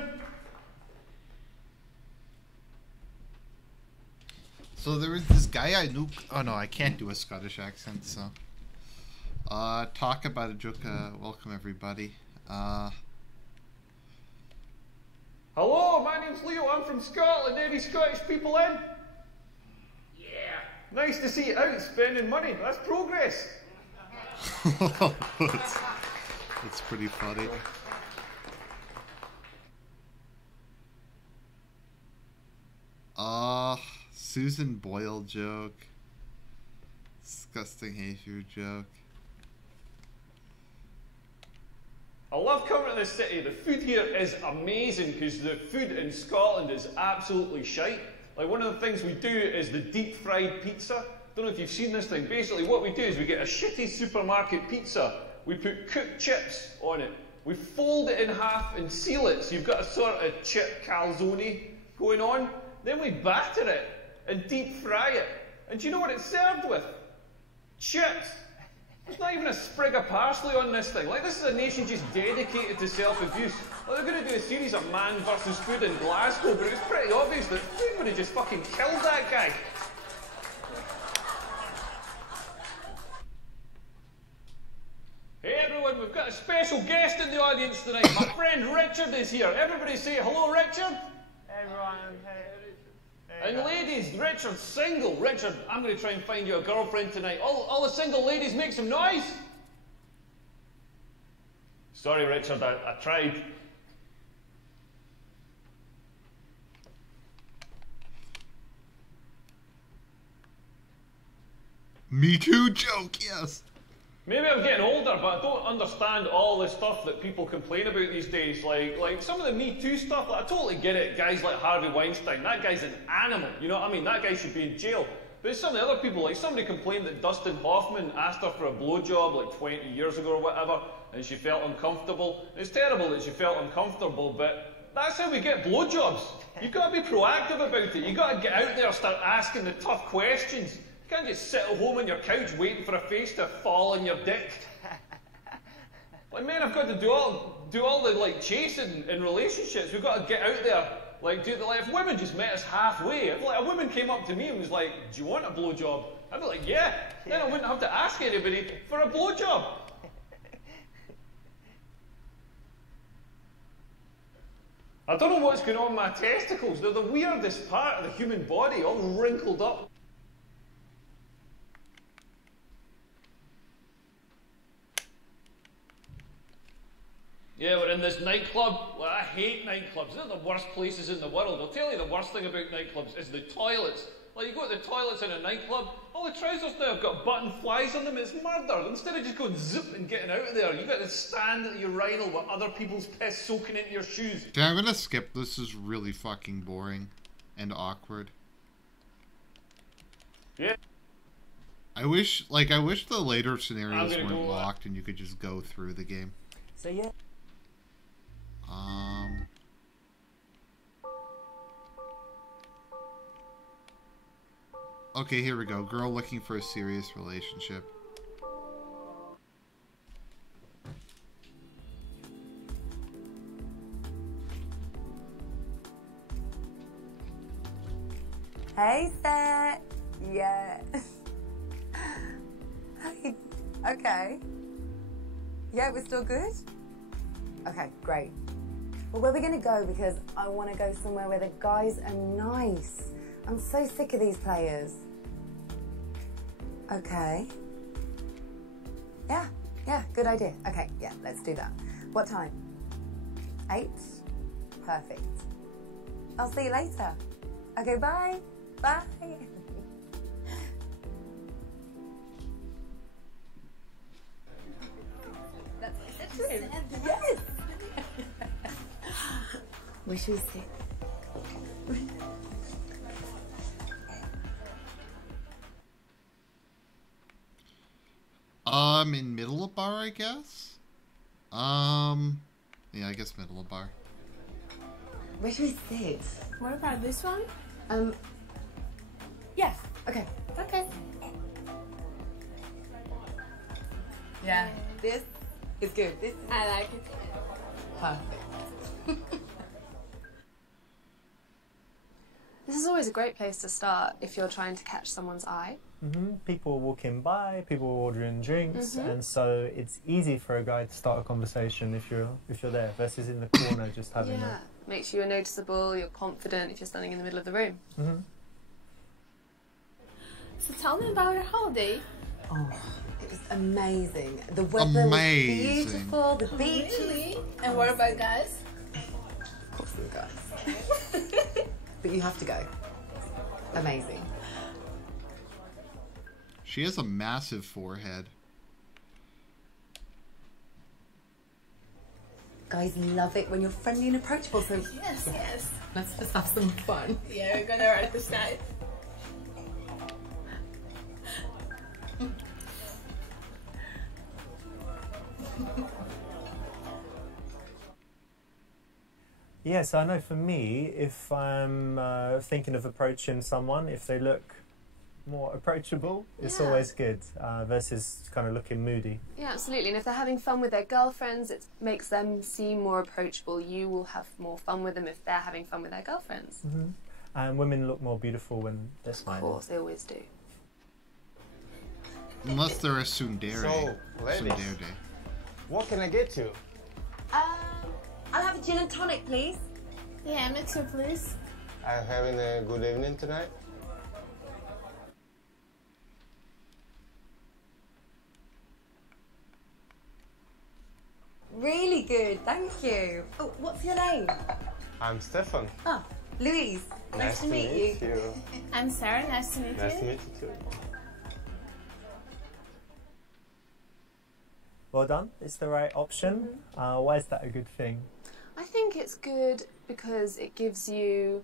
So there was this guy I knew. Oh no, I can't do a Scottish accent. So, talk about a joke. Welcome everybody. Hello, my name's Leo. I'm from Scotland. Any Scottish people in? Yeah. Nice to see you out spending money. That's progress. That's pretty funny. Susan Boyle joke. Disgusting hayfear joke. I love coming to this city. The food here is amazing because the food in Scotland is absolutely shite. Like one of the things we do is the deep fried pizza. Don't know if you've seen this thing. Basically what we do is we get a shitty supermarket pizza. We put cooked chips on it. We fold it in half and seal it so you've got a sort of chip calzone going on. Then we batter it and deep fry it. And do you know what it's served with? Chips. There's not even a sprig of parsley on this thing. Like, this is a nation just dedicated to self-abuse. Like, they're going to do a series of man versus food in Glasgow, but it was pretty obvious that food would have just fucking killed that guy. Hey everyone, we've got a special guest in the audience tonight. My friend Richard is here. Everybody say hello, Richard. Everyone, hey. And ladies, Richard's single. Richard, I'm going to try and find you a girlfriend tonight. All the single ladies, make some noise. Sorry, Richard, I tried. Me Too joke, yes. Maybe I'm getting older, but I don't understand all the stuff that people complain about these days. Like some of the Me Too stuff, like, I totally get it. Guys like Harvey Weinstein, that guy's an animal. You know what I mean? That guy should be in jail. But some of the other people, like somebody complained that Dustin Hoffman asked her for a blowjob like 20 years ago or whatever, and she felt uncomfortable. It's terrible that she felt uncomfortable, but that's how we get blowjobs. You've got to be proactive about it. You've got to get out there and start asking the tough questions. You can't just sit at home on your couch waiting for a face to fall on your dick. Like, men have got to do all the like chasing in relationships. We've got to get out there. Like, if women just met us halfway, if like a woman came up to me and was like, "Do you want a blowjob?" I'd be like, "Yeah." Then I wouldn't have to ask anybody for a blowjob. I don't know what's going on with my testicles. They're the weirdest part of the human body, all wrinkled up. Yeah, we're in this nightclub. Well, I hate nightclubs. They're the worst places in the world. I'll tell you the worst thing about nightclubs is the toilets. Like, you go to the toilets in a nightclub, all the trousers now have got button flies on them. It's murder. Instead of just going zip and getting out of there, you've got to stand at the urinal with other people's piss soaking into your shoes. Okay, I'm gonna skip this. This is really fucking boring and awkward. Yeah. I wish the later scenarios I'm gonna weren't go, locked and you could just go through the game. So yeah. Okay, here we go. Girl looking for a serious relationship. Hey, Seth. Yeah. Okay. Yeah, we're still good? Okay, great. Well, where are we going to go? Because I want to go somewhere where the guys are nice. I'm so sick of these players. Okay. Yeah, good idea. Okay, yeah, let's do that. What time? 8? Perfect. I'll see you later. Okay, bye. Bye. That's true. Yes. Where should we sit? In middle of bar, I guess. Yeah, I guess middle of bar. Where should we sit? What about this one? Yeah. Okay. Okay. Yeah. This is good. This is I like it. perfect. This is always a great place to start if you're trying to catch someone's eye. People are walking by, people are ordering drinks, and so it's easy for a guy to start a conversation if you're there versus in the corner just having Yeah, makes you noticeable, you're confident if you're standing in the middle of the room. So tell me about your holiday. Oh, it was amazing. The weather was beautiful. The beach. Really? And what about guys? Of course, the guys. But you have to go. Amazing. She has a massive forehead. Guys love it when you're friendly and approachable. So Yes, yes. let's just have some fun. Yeah, we're gonna write this night. Yes, I know for me, if I'm thinking of approaching someone, if they look more approachable, it's Yeah. always good versus kind of looking moody. Yeah, absolutely. And if they're having fun with their girlfriends, it makes them seem more approachable. You will have more fun with them if they're having fun with their girlfriends. And women look more beautiful when they're Of smiling. course, they always do. Unless they're a tsundere. So, ladies. Tsundere. What can I get you? I'll have a gin and tonic, please. Yeah, me too, please. I'm having a good evening tonight. Really good, thank you. Oh, what's your name? I'm Stefan. Oh, Louise. Nice to meet you. I'm Sarah, nice to meet Nice you. to meet you too. Well done. It's the right option. Why is that a good thing? I think it's good because it gives you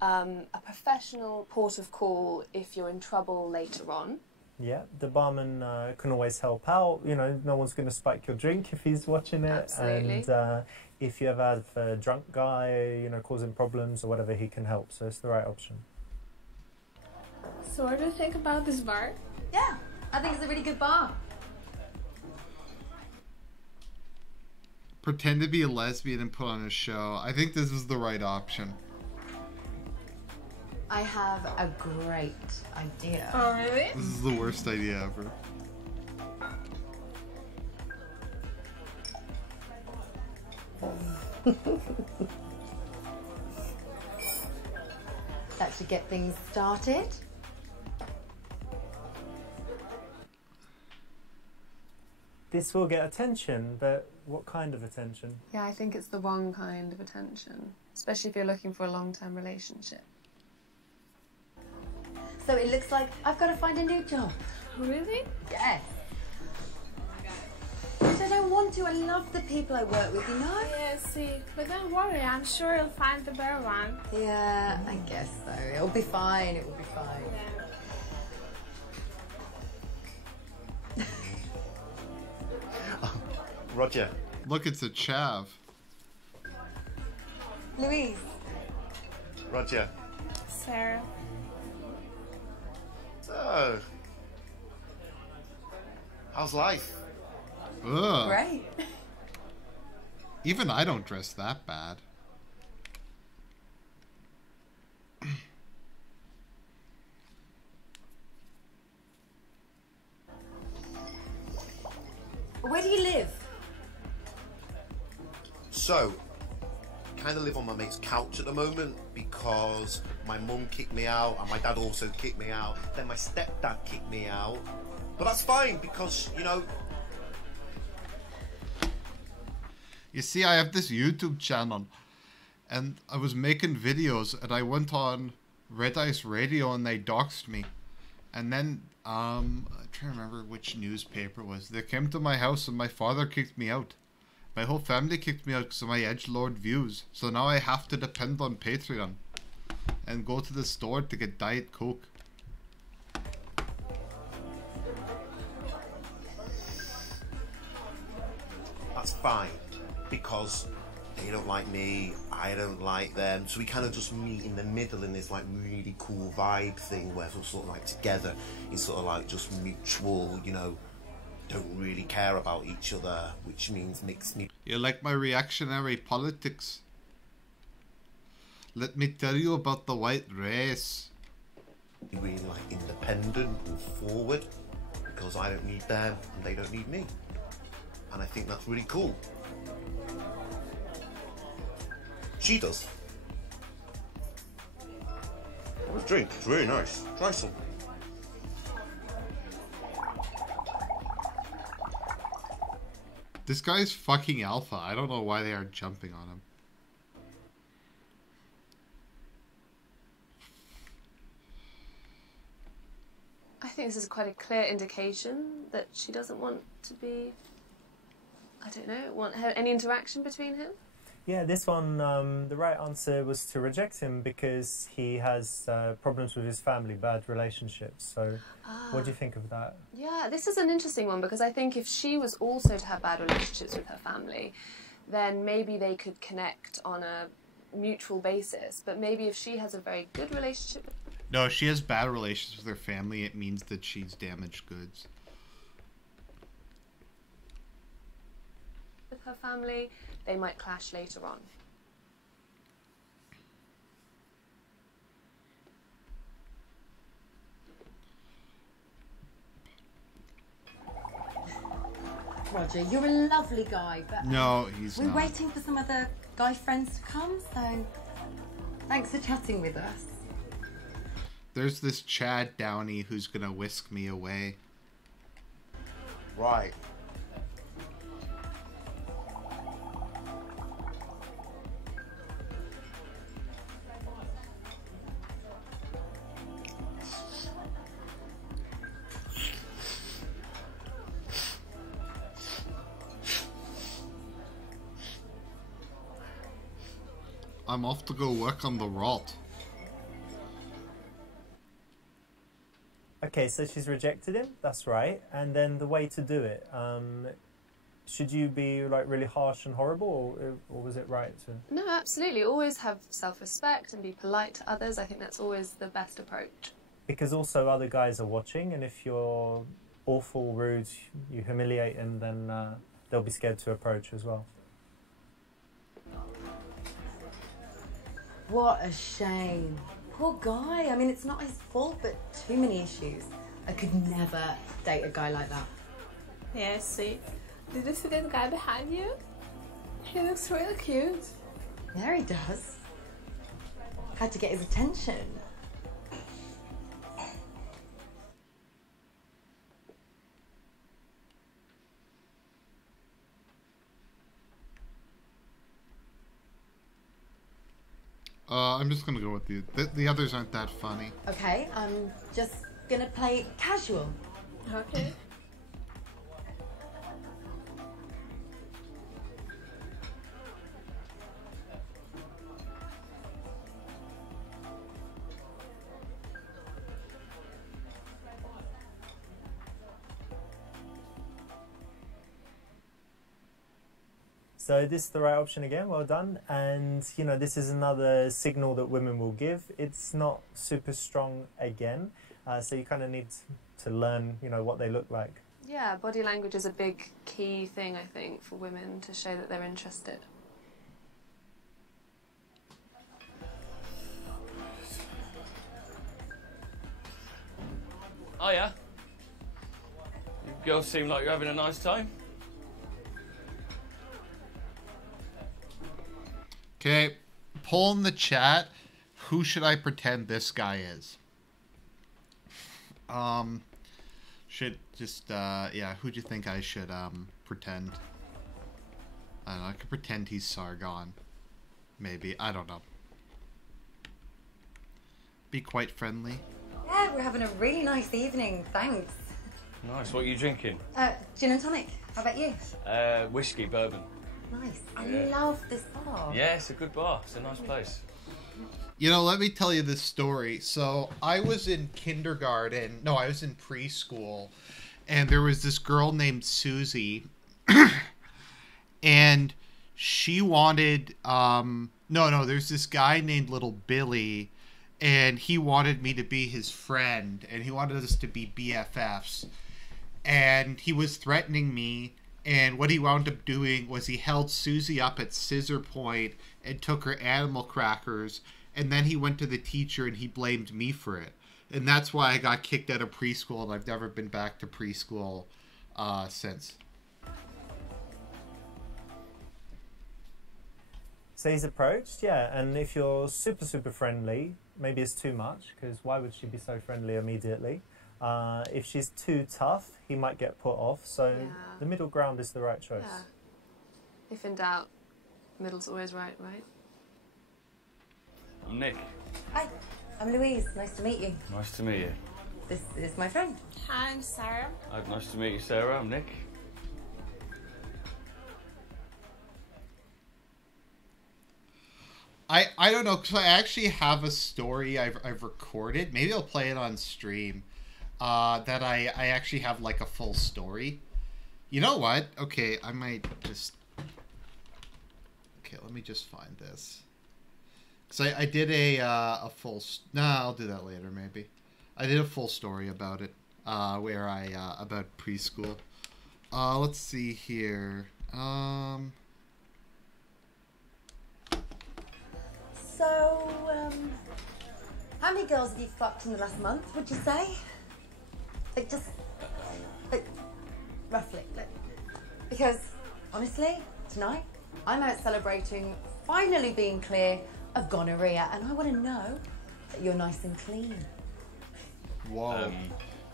a professional port of call if you're in trouble later on. Yeah, the barman can always help out. You know, no one's going to spike your drink if he's watching it. Absolutely. And if you ever have a drunk guy, you know, causing problems or whatever, he can help. So it's the right option. So what do you think about this bar? Yeah, I think it's a really good bar. Pretend to be a lesbian and put on a show. I think this is the right option. I have a great idea. Oh, really? This is the worst idea ever. That should get things started. This will get attention, but what kind of attention? Yeah, I think it's the wrong kind of attention, especially if you're looking for a long-term relationship. So it looks like I've got to find a new job. Really? Yes. But I don't want to. I love the people I work with, you know? Yeah, see. But don't worry, I'm sure you'll find the better one. Yeah, I guess so. It'll be fine. It will be fine. Yeah. Roger. Look, it's a chav. Louise. Roger. Sarah. So, how's life? Ugh. Great. Even I don't dress that bad. Where do you live? So, kind of live on my mate's couch at the moment because my mum kicked me out and my dad also kicked me out. Then my stepdad kicked me out. But that's fine because, you know... You see, I have this YouTube channel and I was making videos and I went on Red Ice Radio and they doxed me. And then, I'm trying to remember which newspaper it was. They came to my house and my father kicked me out. My whole family kicked me out because of my edgelord views. So now I have to depend on Patreon and go to the store to get Diet Coke. That's fine because they don't like me, I don't like them, so we kind of just meet in the middle in this like really cool vibe thing where we're sort of like together in sort of like just mutual, you know, don't really care about each other, which means mixed me. You like my reactionary politics? Let me tell you about the white race. Really like independent and forward because I don't need them and they don't need me, and I think that's really cool. She does. This drink is really nice. Try some. This guy's fucking alpha. I don't know why they are jumping on him. I think this is quite a clear indication that she doesn't want to be, I don't know, want any interaction between him. Yeah, this one, the right answer was to reject him because he has problems with his family, bad relationships. So what do you think of that? Yeah, this is an interesting one because I think if she was also to have bad relationships with her family, then maybe they could connect on a mutual basis. But maybe if she has a very good relationship No, if she has bad relations with her family, it means that she's damaged goods. with her family, they might clash later on. Roger, you're a lovely guy, but No, he's we're not. waiting for some other guy friends to come, so thanks for chatting with us. There's this Chad Downey who's gonna whisk me away. Right. I'm off to go work on the rot. Okay, so she's rejected him. That's right. And then the way to do it. Should you be like really harsh and horrible, or was it right to? No, absolutely. Always have self-respect and be polite to others. I think that's always the best approach. Because also other guys are watching, and if you're awful, rude, you humiliate them, then they'll be scared to approach as well. What a shame. Poor guy. I mean, it's not his fault, but too many issues. I could never date a guy like that. Yeah, see. Did you see that guy behind you? He looks really cute. Yeah, he does. Had to get his attention. I'm just gonna go with you. The others aren't that funny. Okay, I'm just gonna play casual. Okay. So this is the right option again, well done. And, you know, this is another signal that women will give. It's not super strong again, so you kind of need to learn, you know, what they look like. Yeah, body language is a big key thing, I think, for women to show that they're interested. Oh yeah? You girls seem like you're having a nice time. Okay, poll in the chat. Who should I pretend this guy is? Should just yeah. Who do you think I should pretend? I don't know. I could pretend he's Sargon. Maybe, I don't know. Be quite friendly. Yeah, we're having a really nice evening, thanks. Nice. What are you drinking? Gin and tonic. How about you? Whiskey, bourbon. Nice. Yeah. I love this bar. Yeah, it's a good bar. It's a nice place. You know, let me tell you this story. So I was in kindergarten. No, I was in preschool, and there was this girl named Susie, and she wanted there's this guy named Little Billy, and he wanted me to be his friend, and he wanted us to be BFFs, and he was threatening me. And what he wound up doing was he held Susie up at scissor point and took her animal crackers, and then he went to the teacher and he blamed me for it. And that's why I got kicked out of preschool, and I've never been back to preschool since. So he's approached, yeah, and if you're super friendly, maybe it's too much, because why would she be so friendly immediately? If she's too tough, he might get put off, so the middle ground is the right choice. Yeah. If in doubt, middle's always right, right? I'm Nick. Hi, I'm Louise. Nice to meet you. Nice to meet you. This is my friend. Hi, I'm Sarah. Nice to meet you, Sarah. I'm Nick. I don't know, because I actually have a story I've recorded. Maybe I'll play it on stream. That I actually have like a full story. You know what? Okay, I might just... Okay, let me just find this. Because I did a full... Nah, I'll do that later, maybe. I did a full story about it. Where I... about preschool. Let's see here. So, how many girls have you fucked in the last month, would you say? Like, just... Like, roughly. Like, because, honestly, tonight, I'm out celebrating finally being clear of gonorrhea, and I want to know that you're nice and clean. Whoa.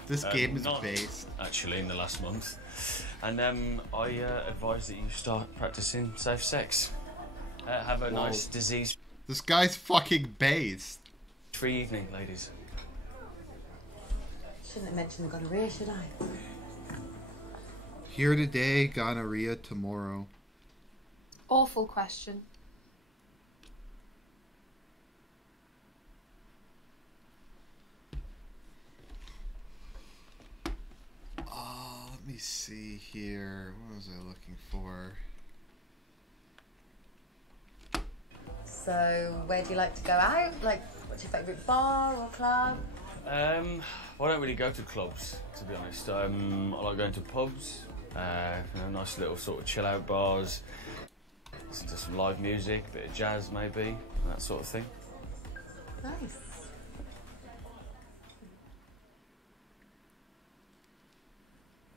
This game is not based. Actually, in the last month. And I advise that you start practicing safe sex. Have a nice disease... This guy's fucking based. Free evening, ladies. Shouldn't have mentioned gonorrhea, should I? Here today, gonorrhea tomorrow. Awful question. see here. What was I looking for? So, where do you like to go out? Like, what's your favourite bar or club? Well, I don't really go to clubs, to be honest. I like going to pubs, nice little sort of chill out bars, listen to some live music, a bit of jazz maybe, that sort of thing. Nice.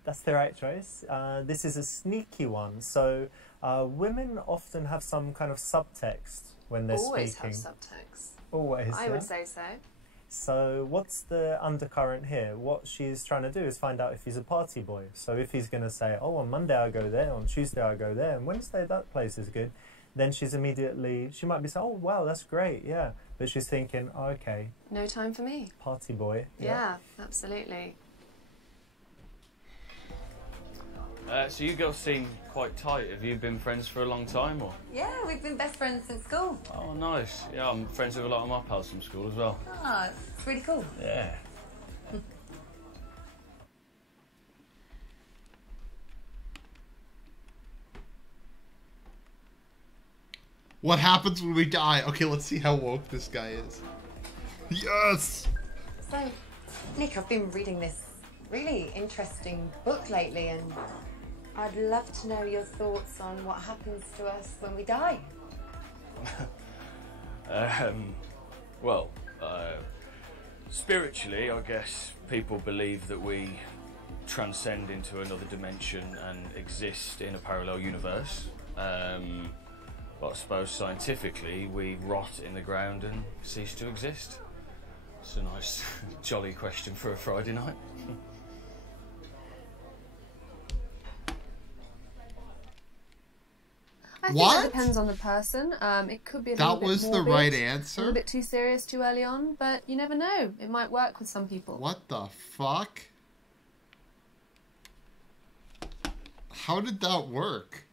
That's the right choice. This is a sneaky one. So women often have some kind of subtext when they're Always speaking. have subtext. Always. I yeah? would say so. So what's the undercurrent here? What she's trying to do is find out if he's a party boy. So if he's going to say, oh, on Monday I go there, on Tuesday I go there, and Wednesday that place is good, then she might be saying, oh, wow, that's great, yeah. But she's thinking, oh, okay. No time for me. Party boy. Yeah, absolutely. So you girls seem quite tight. Have you been friends for a long time, or? Yeah, we've been best friends since school. Oh, nice. Yeah, I'm friends with a lot of my pals from school as well. Ah, it's really cool. Yeah. What happens when we die? Okay, let's see how woke this guy is. Yes! So, Nick, I've been reading this really interesting book lately, and I'd love to know your thoughts on what happens to us when we die. Spiritually, I guess people believe that we transcend into another dimension and exist in a parallel universe. But I suppose scientifically, we rot in the ground and cease to exist. It's a nice, jolly question for a Friday night. I think What? that depends on the person. It could be a That little bit was the morbid, right a answer? little bit too serious too early on, but you never know. It might work with some people. What the fuck? How did that work?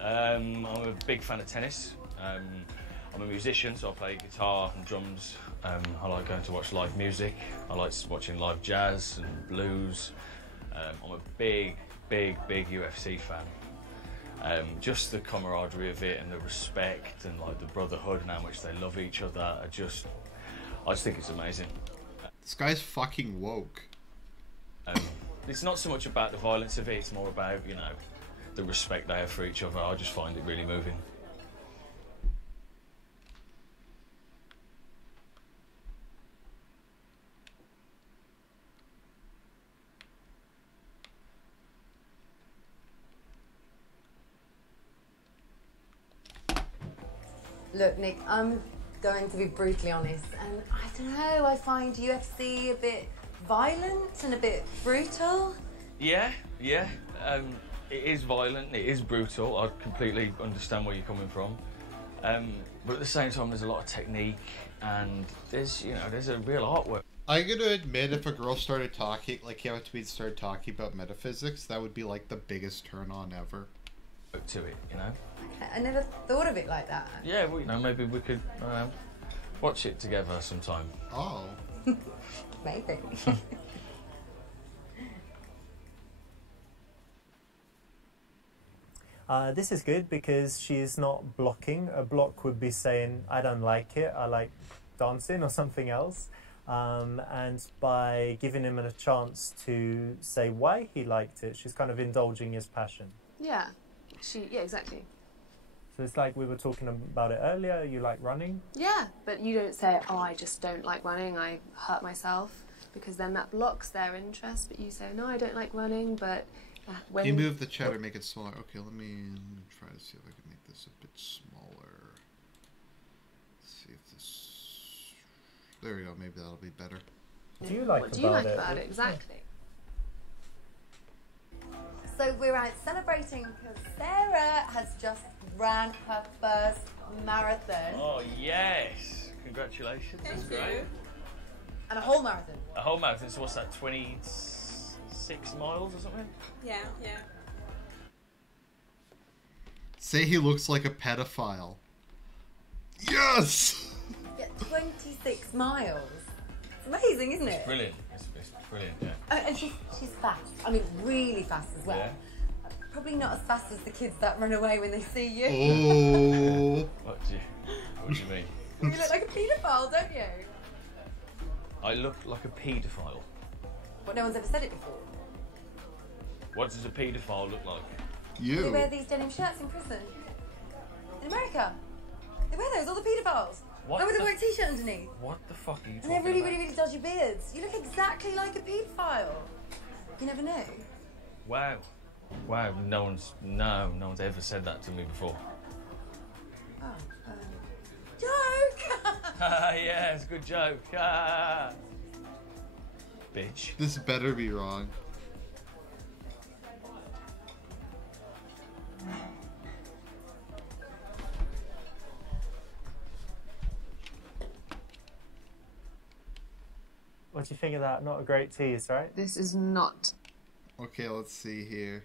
I'm a big fan of tennis. I'm a musician, so I play guitar and drums. I like going to watch live music. I like watching live jazz and blues. I'm a big UFC fan. Just the camaraderie of it and the respect and like the brotherhood and how much they love each other. I just think it's amazing. This guy's fucking woke. It's not so much about the violence of it, it's more about, the respect they have for each other. I just find it really moving. Look, Nick, I'm going to be brutally honest, and I don't know, I find UFC a bit violent and a bit brutal. Yeah. It is violent, it is brutal. I completely understand where you're coming from. But at the same time, there's a lot of technique and there's a real artwork. I'm gonna admit, if a girl started talking, like Kevin Tweed started talking about metaphysics, that would be like the biggest turn on ever. To it, I never thought of it like that. Yeah, well, maybe we could watch it together sometime. Oh. Maybe. This is good because she's not blocking. A block would be saying, I don't like it, I like dancing or something else. And by giving him a chance to say why he liked it, she's kind of indulging his passion. Yeah, yeah, exactly. So it's like we were talking about it earlier, you like running? Yeah, but you don't say, oh, I just don't like running, I hurt myself, because then that blocks their interest. But you say, no, I don't like running, but when... Can you move the chat or make it smaller? Okay, let me try to see if I can make this a bit smaller. Let's see if this... There we go, maybe that'll be better. What do you like What do you like about it? Exactly. So we're out celebrating because Sarah has just ran her first marathon. Oh, yes! Congratulations, that's great. And a whole marathon. A whole marathon, so what's that, 26 miles or something? Yeah. Say he looks like a pedophile. Yes! Yeah, 26 miles. It's amazing, isn't it? Brilliant. It's brilliant, yeah. Oh, and she's fast. I mean, really fast as well. Yeah. Probably not as fast as the kids that run away when they see you. Oh. What do you mean? You look like a paedophile, don't you? I look like a paedophile. But no one's ever said it before. What does a paedophile look like? They wear these denim shirts in prison. In America. They wear those, all the paedophiles. What And with a the- white t-shirt underneath. What the fuck are you And talking they're really, about? really, really dodgy beards. You look exactly like a paedophile. You never knew. Wow. Wow, no one's ever said that to me before. Oh, joke! Yeah, it's a good joke. Ah. Bitch. This better be wrong. What do you think of that? Not a great tease, right? This is not. Okay, let's see here.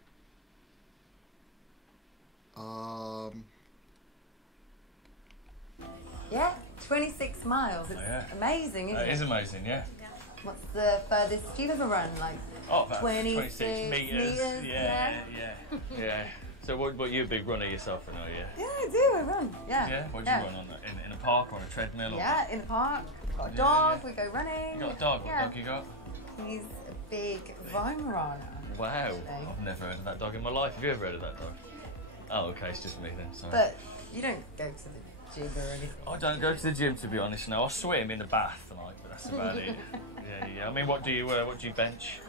Yeah, 26 miles. It's amazing, isn't That it? is amazing, yeah. What's the furthest you've ever run? Like Oh, about 26 meters. Yeah. So what you a big runner yourself, I know, yeah? Yeah, I do. I run. Yeah. Yeah? What do you run on? In a park or on a treadmill? Or Yeah, in the park. We've got a dog. We go running. You got a dog? What Yeah. dog you got? He's a big Weimaraner. Wow. actually. I've never heard of that dog in my life. Have you ever heard of that dog? Oh, okay, it's just me then, sorry. But you don't go to the gym or anything. I don't go to the gym, to be honest. No, I swim in the bath, like, but that's about it. Yeah. I mean, what do you bench?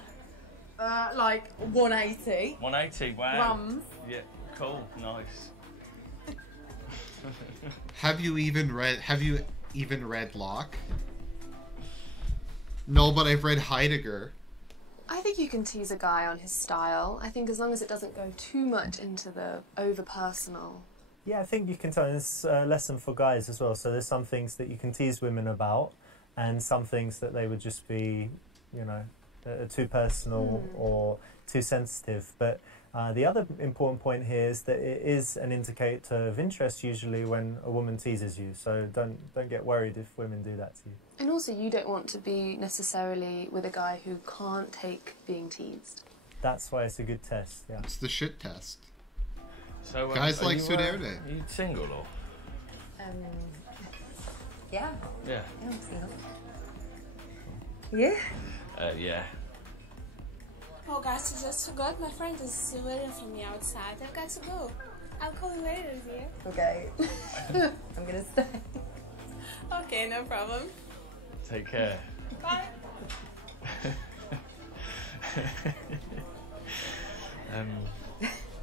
Like 180 180. Wow. grams. Yeah. Cool. Nice. Have you even read Locke? No, but I've read Heidegger. I think you can tease a guy on his style. I think as long as it doesn't go too much into the over-personal. Yeah, I think you can tell it's a lesson for guys as well. So there's some things that you can tease women about, and some things that they would just be, too personal or too sensitive. But the other important point here is that it is an indicator of interest usually when a woman teases you. So don't get worried if women do that to you. And also, you don't want to be necessarily with a guy who can't take being teased. That's why it's a good test. Yeah. It's the shit test. So Guys like you Suderde. you single or? Yeah. Yeah. I'm single. Yeah. Yeah. Oh guys, I just forgot my friend is waiting for me outside. I've got to go. I'll call you later, dear. Okay. I'm gonna stay. Okay, no problem. Take care. Bye.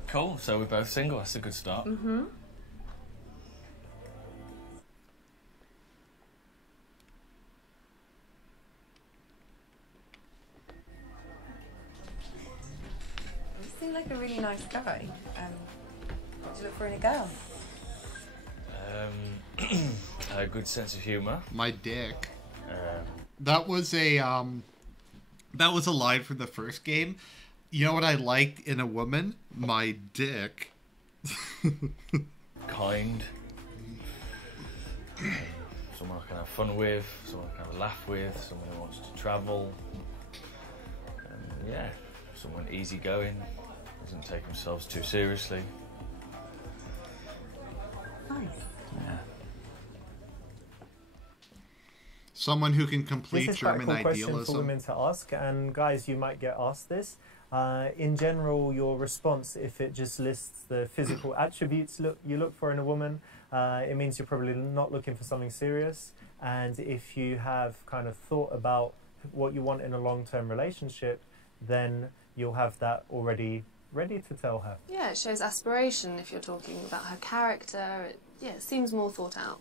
Cool. So we're both single. That's a good start. Mm-hmm. You seem like a really nice guy. What do you look for in a girl? A good sense of humour. My dick. That was a line from the first game. You know what I liked in a woman? My dick. Kind. Someone I can have fun with. Someone I can have a laugh with. Someone who wants to travel. Yeah. Someone easygoing. Doesn't take themselves too seriously. Nice. Yeah. Someone who can complete This is quite a German cool question for idealism. women to ask, and guys, you might get asked this. In general, your response, if it just lists the physical attributes you look for in a woman, it means you're probably not looking for something serious. And if you have kind of thought about what you want in a long-term relationship, then you'll have that already ready to tell her. Yeah, it shows aspiration if you're talking about her character. It seems more thought out.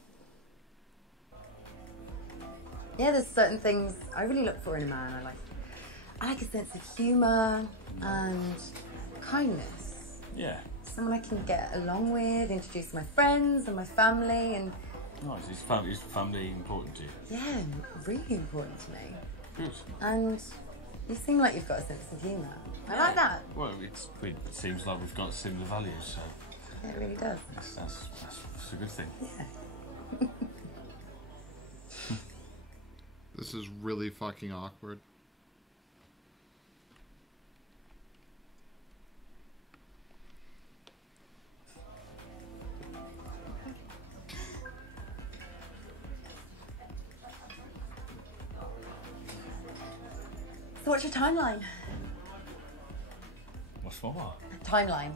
Yeah, there's certain things I really look for in a man. I like a sense of humour and kindness. Yeah. Someone I can get along with, introduce my friends and my family, and Nice. Is family important to you? yeah, really important to me. Good. And you seem like you've got a sense of humour. I like that. Well, it seems like we've got similar values, so Yeah, it really does. that's a good thing. This is really fucking awkward. What's your timeline? What's for? Timeline.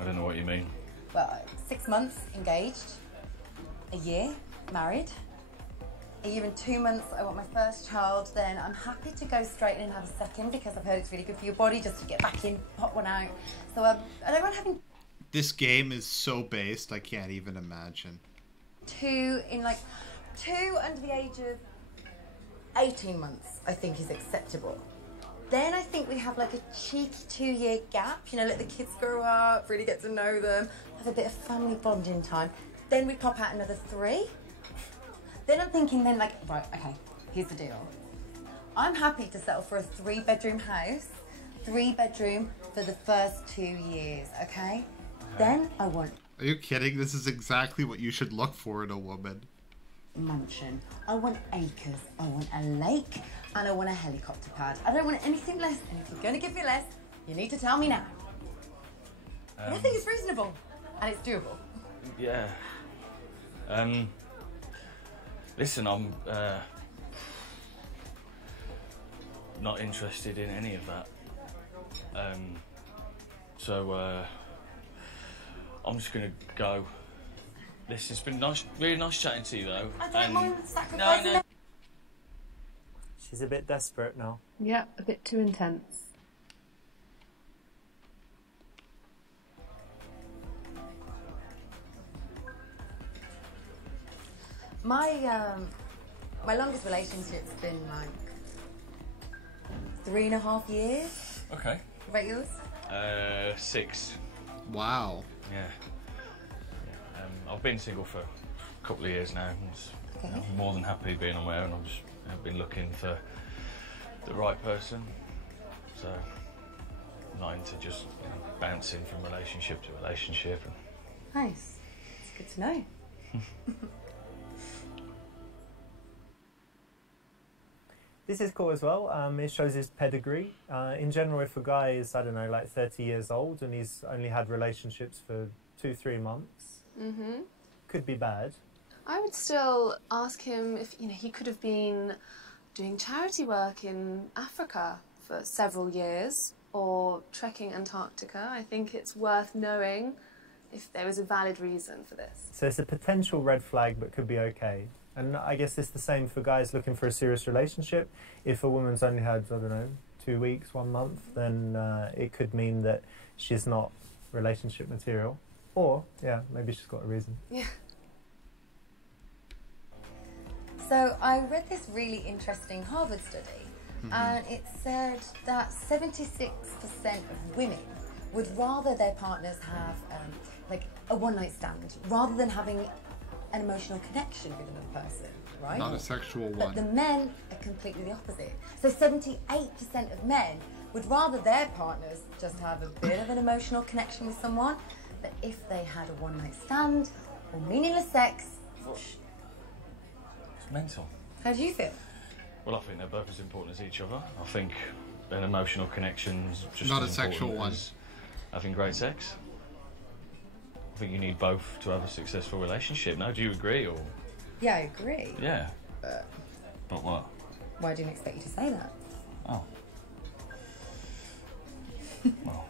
I don't know what you mean. Well, 6 months engaged, a year married, a year and 2 months I want my first child, then I'm happy to go straight in and have a second because I've heard it's really good for your body just to get back in, pop one out. So I don't mind having This game is so based, I can't even imagine. two under the age of 18 months, I think is acceptable. Then I think we have like a cheeky 2-year gap, you know, let the kids grow up, really get to know them, have a bit of family bonding time. Then we pop out another 3. Then I'm thinking then like, right, okay, here's the deal. I'm happy to settle for a 3-bedroom house, 3-bedroom for the first 2 years, okay? Then I want Are you kidding? This is exactly what you should look for in a woman. mansion. I want acres. I want a lake, and I want a helicopter pad. I don't want anything less. And if you're going to give me less, you need to tell me now. But I think it's reasonable, and it's doable. Yeah. Listen, I'm not interested in any of that. So I'm just gonna go. Listen, it's been nice, really nice chatting to you though. I don't mind sacrificing no. She's a bit desperate now. Yeah, a bit too intense. My longest relationship's been like 3.5 years. Okay. What about yours? 6. Wow. Yeah. I've been single for a couple of years now. And I'm more than happy being on my own. I've been looking for the right person. So I'm not into just bouncing from relationship to relationship. Nice. It's good to know. This is cool as well. It shows his pedigree. In general, if a guy is, I don't know, like 30 years old and he's only had relationships for 2-3 months, could be bad. I would still ask him if he could have been doing charity work in Africa for several years or trekking Antarctica. I think it's worth knowing if there is a valid reason for this. So it's a potential red flag, but could be okay. And I guess it's the same for guys looking for a serious relationship. If a woman's only had, I don't know, 2 weeks, 1 month, then it could mean that she's not relationship material. Or, yeah, maybe she's got a reason. Yeah. So I read this really interesting Harvard study, and it said that 76% of women would rather their partners have like a one-night stand rather than having an emotional connection with another person, right? Not a sexual But one. the men are completely the opposite. So 78% of men would rather their partners just have a bit of an emotional connection with someone, but if they had a one-night stand or meaningless sex, It's mental. how do you feel? Well, I think they're both as important as each other. I think an emotional connection's just Not as a sexual important one. as having great sex. I think you need both to have a successful relationship. Now, do you agree or? Yeah, I agree. Yeah. But what? Why didn't expect you to say that? Oh. Well.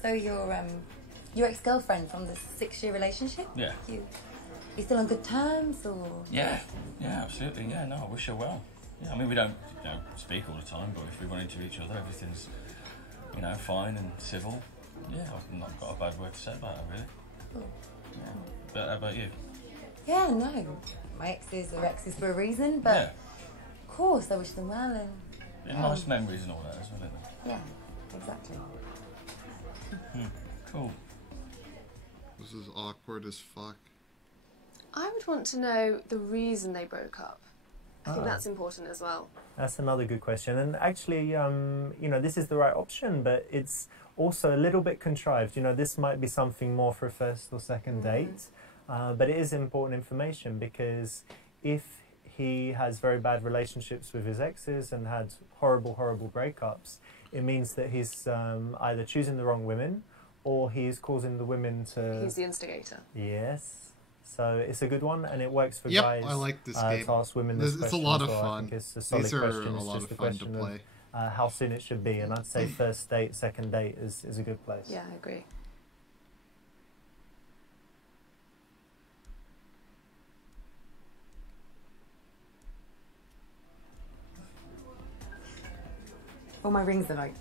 So your ex-girlfriend from the 6-year relationship? Yeah. You still on good terms, or? Yeah. Yeah, absolutely. Yeah, no, I wish her well. Yeah, I mean, we don't speak all the time, but if we run into each other, everything's, fine and civil. Yeah, I've not got a bad word to say about her, really. Cool. Yeah. But how about you? Yeah, no. My exes are exes for a reason, but Yeah. of course I wish them well, and Yeah, nice memories and all that as well, isn't it? yeah, exactly. Cool. This is awkward as fuck. I would want to know the reason they broke up. I think that's important as well. That's another good question. And actually, this is the right option, but it's also a little bit contrived. This might be something more for a first or second date, but it is important information because if he has very bad relationships with his exes and had horrible, horrible breakups, it means that he's either choosing the wrong women or he's causing the women to... He's the instigator. Yes. So it's a good one, and it works for Yep, guys. I like this game. To ask women this It's a question lot as of well. I fun. think it's a solid These are question. a It's lot just of a fun to question play. of how soon it should be, and I'd say first date, second date is a good place. Yeah, I agree. All my rings are like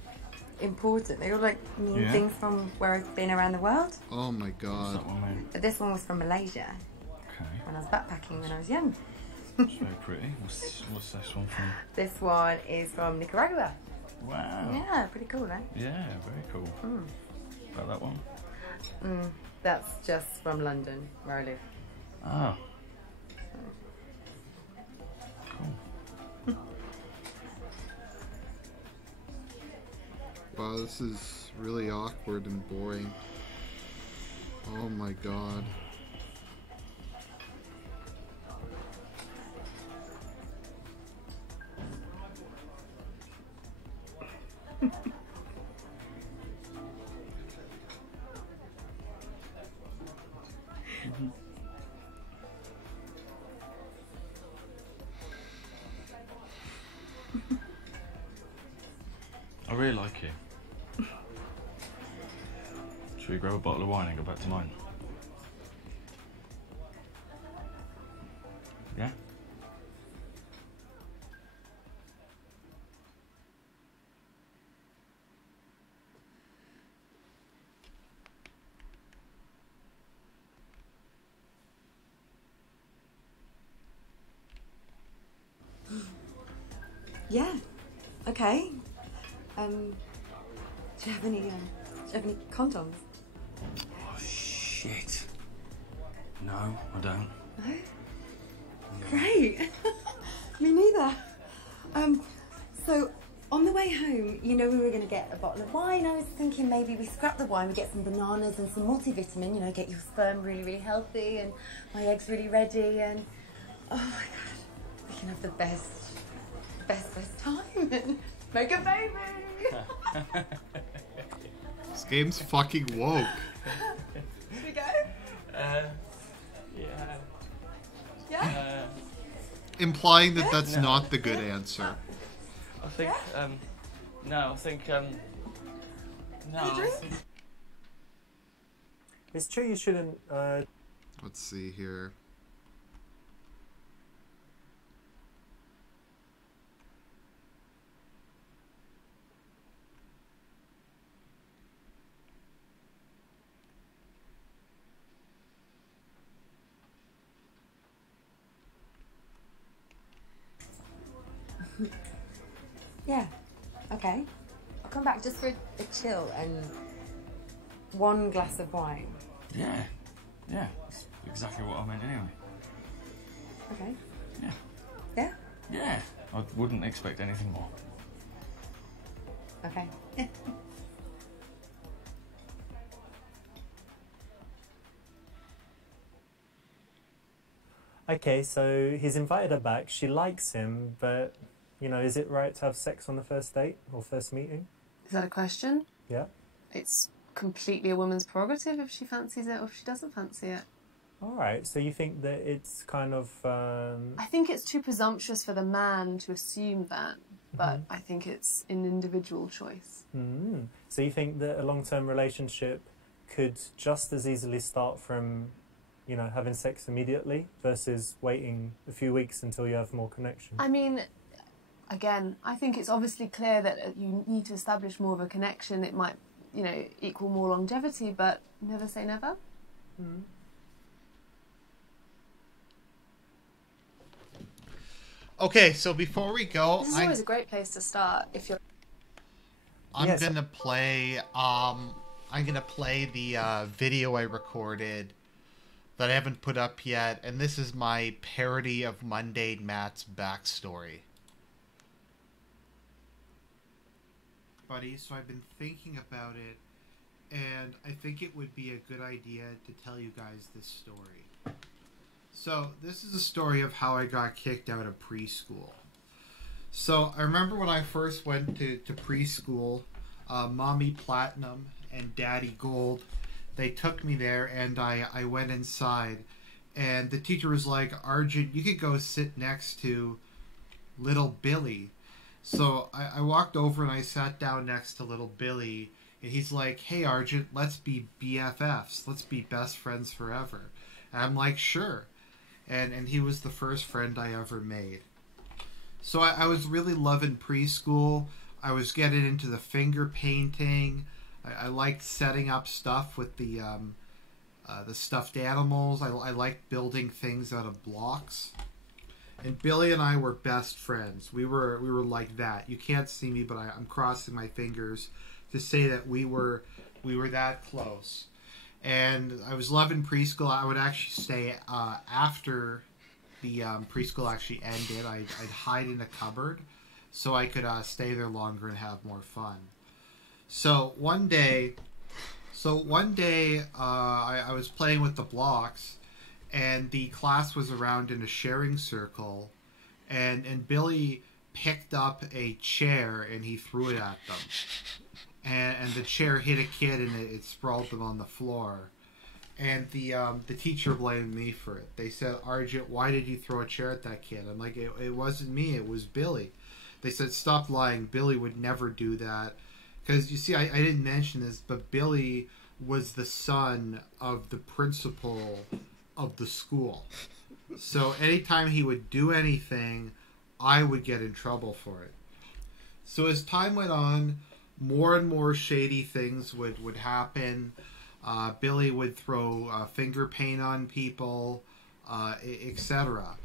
important. They all like mean things from where I've been around the world. Oh my god. But this one was from Malaysia. Okay. When I was backpacking when I was young. It's very pretty. What's this one from? This one is from Nicaragua. Wow. Yeah, pretty cool, eh? Yeah, very cool. About that one? That's just from London, where I live. Ah. Cool. Wow, this is really awkward and boring. Oh my god. I really like it. Should we grab a bottle of wine and go back to mine? Yeah? Yeah. Okay. Do you have any condoms? Oh, shit. No, I don't. No? Great. Me neither. So on the way home, you know, we were going to get a bottle of wine. I was thinking maybe we scrap the wine, we get some bananas and some multivitamin, you know, get your sperm really, really healthy and my eggs really ready, and oh my god, we can have the best time and make a baby. This game's fucking woke. Should we go? Yeah. Yeah? Implying that that's not the good answer. I think, no, I think, no. I think... It's true you shouldn't... Let's see here. Yeah. Okay. I'll come back just for a chill and one glass of wine. Yeah. Yeah, that's exactly what I meant anyway. Okay. Yeah. Yeah? Yeah. I wouldn't expect anything more. Okay. Okay, so he's invited her back. She likes him, but, you know, is it right to have sex on the first date or first meeting? Is that a question? Yeah. It's completely a woman's prerogative if she fancies it or if she doesn't fancy it. All right, so you think that it's kind of... I think it's too presumptuous for the man to assume that, but I think it's an individual choice. So you think that a long-term relationship could just as easily start from, you know, having sex immediately versus waiting a few weeks until you have more connection? I mean, again, I think it's obviously clear that you need to establish more of a connection. It might, you know, equal more longevity, but never say never. Okay, so before we go, This is always a great place to start if you're... I'm gonna play the video I recorded that I haven't put up yet, and this is my parody of Mundane Matt's backstory. Buddy, so I've been thinking about it, and I think it would be a good idea to tell you guys this story. So this is a story of how I got kicked out of preschool. So I remember when I first went to preschool, Mommy Platinum and Daddy Gold, they took me there, and I went inside, and the teacher was like, Argent, you could go sit next to little Billy. So I walked over and I sat down next to little Billy, and he's like, hey Argent, let's be BFFs, let's be best friends forever. And I'm like, sure. And he was the first friend I ever made. So I was really loving preschool. I was getting into the finger painting. I liked setting up stuff with the stuffed animals. I liked building things out of blocks. And Billy and I were best friends. We were like that. You can't see me, but I'm crossing my fingers to say that we were that close. And I was loving preschool. I would actually stay after the preschool actually ended. I'd hide in a cupboard so I could stay there longer and have more fun. So one day, I was playing with the blocks, and the class was around in a sharing circle, and Billy picked up a chair and he threw it at them. And the chair hit a kid and it sprawled them on the floor. And the teacher blamed me for it. They said, Argent, why did you throw a chair at that kid? I'm like, it wasn't me, it was Billy. They said, stop lying, Billy would never do that. Because, you see, I didn't mention this, but Billy was the son of the principal of the school. So anytime he would do anything, I would get in trouble for it. So as time went on, more and more shady things would happen. Billy would throw finger paint on people, etc.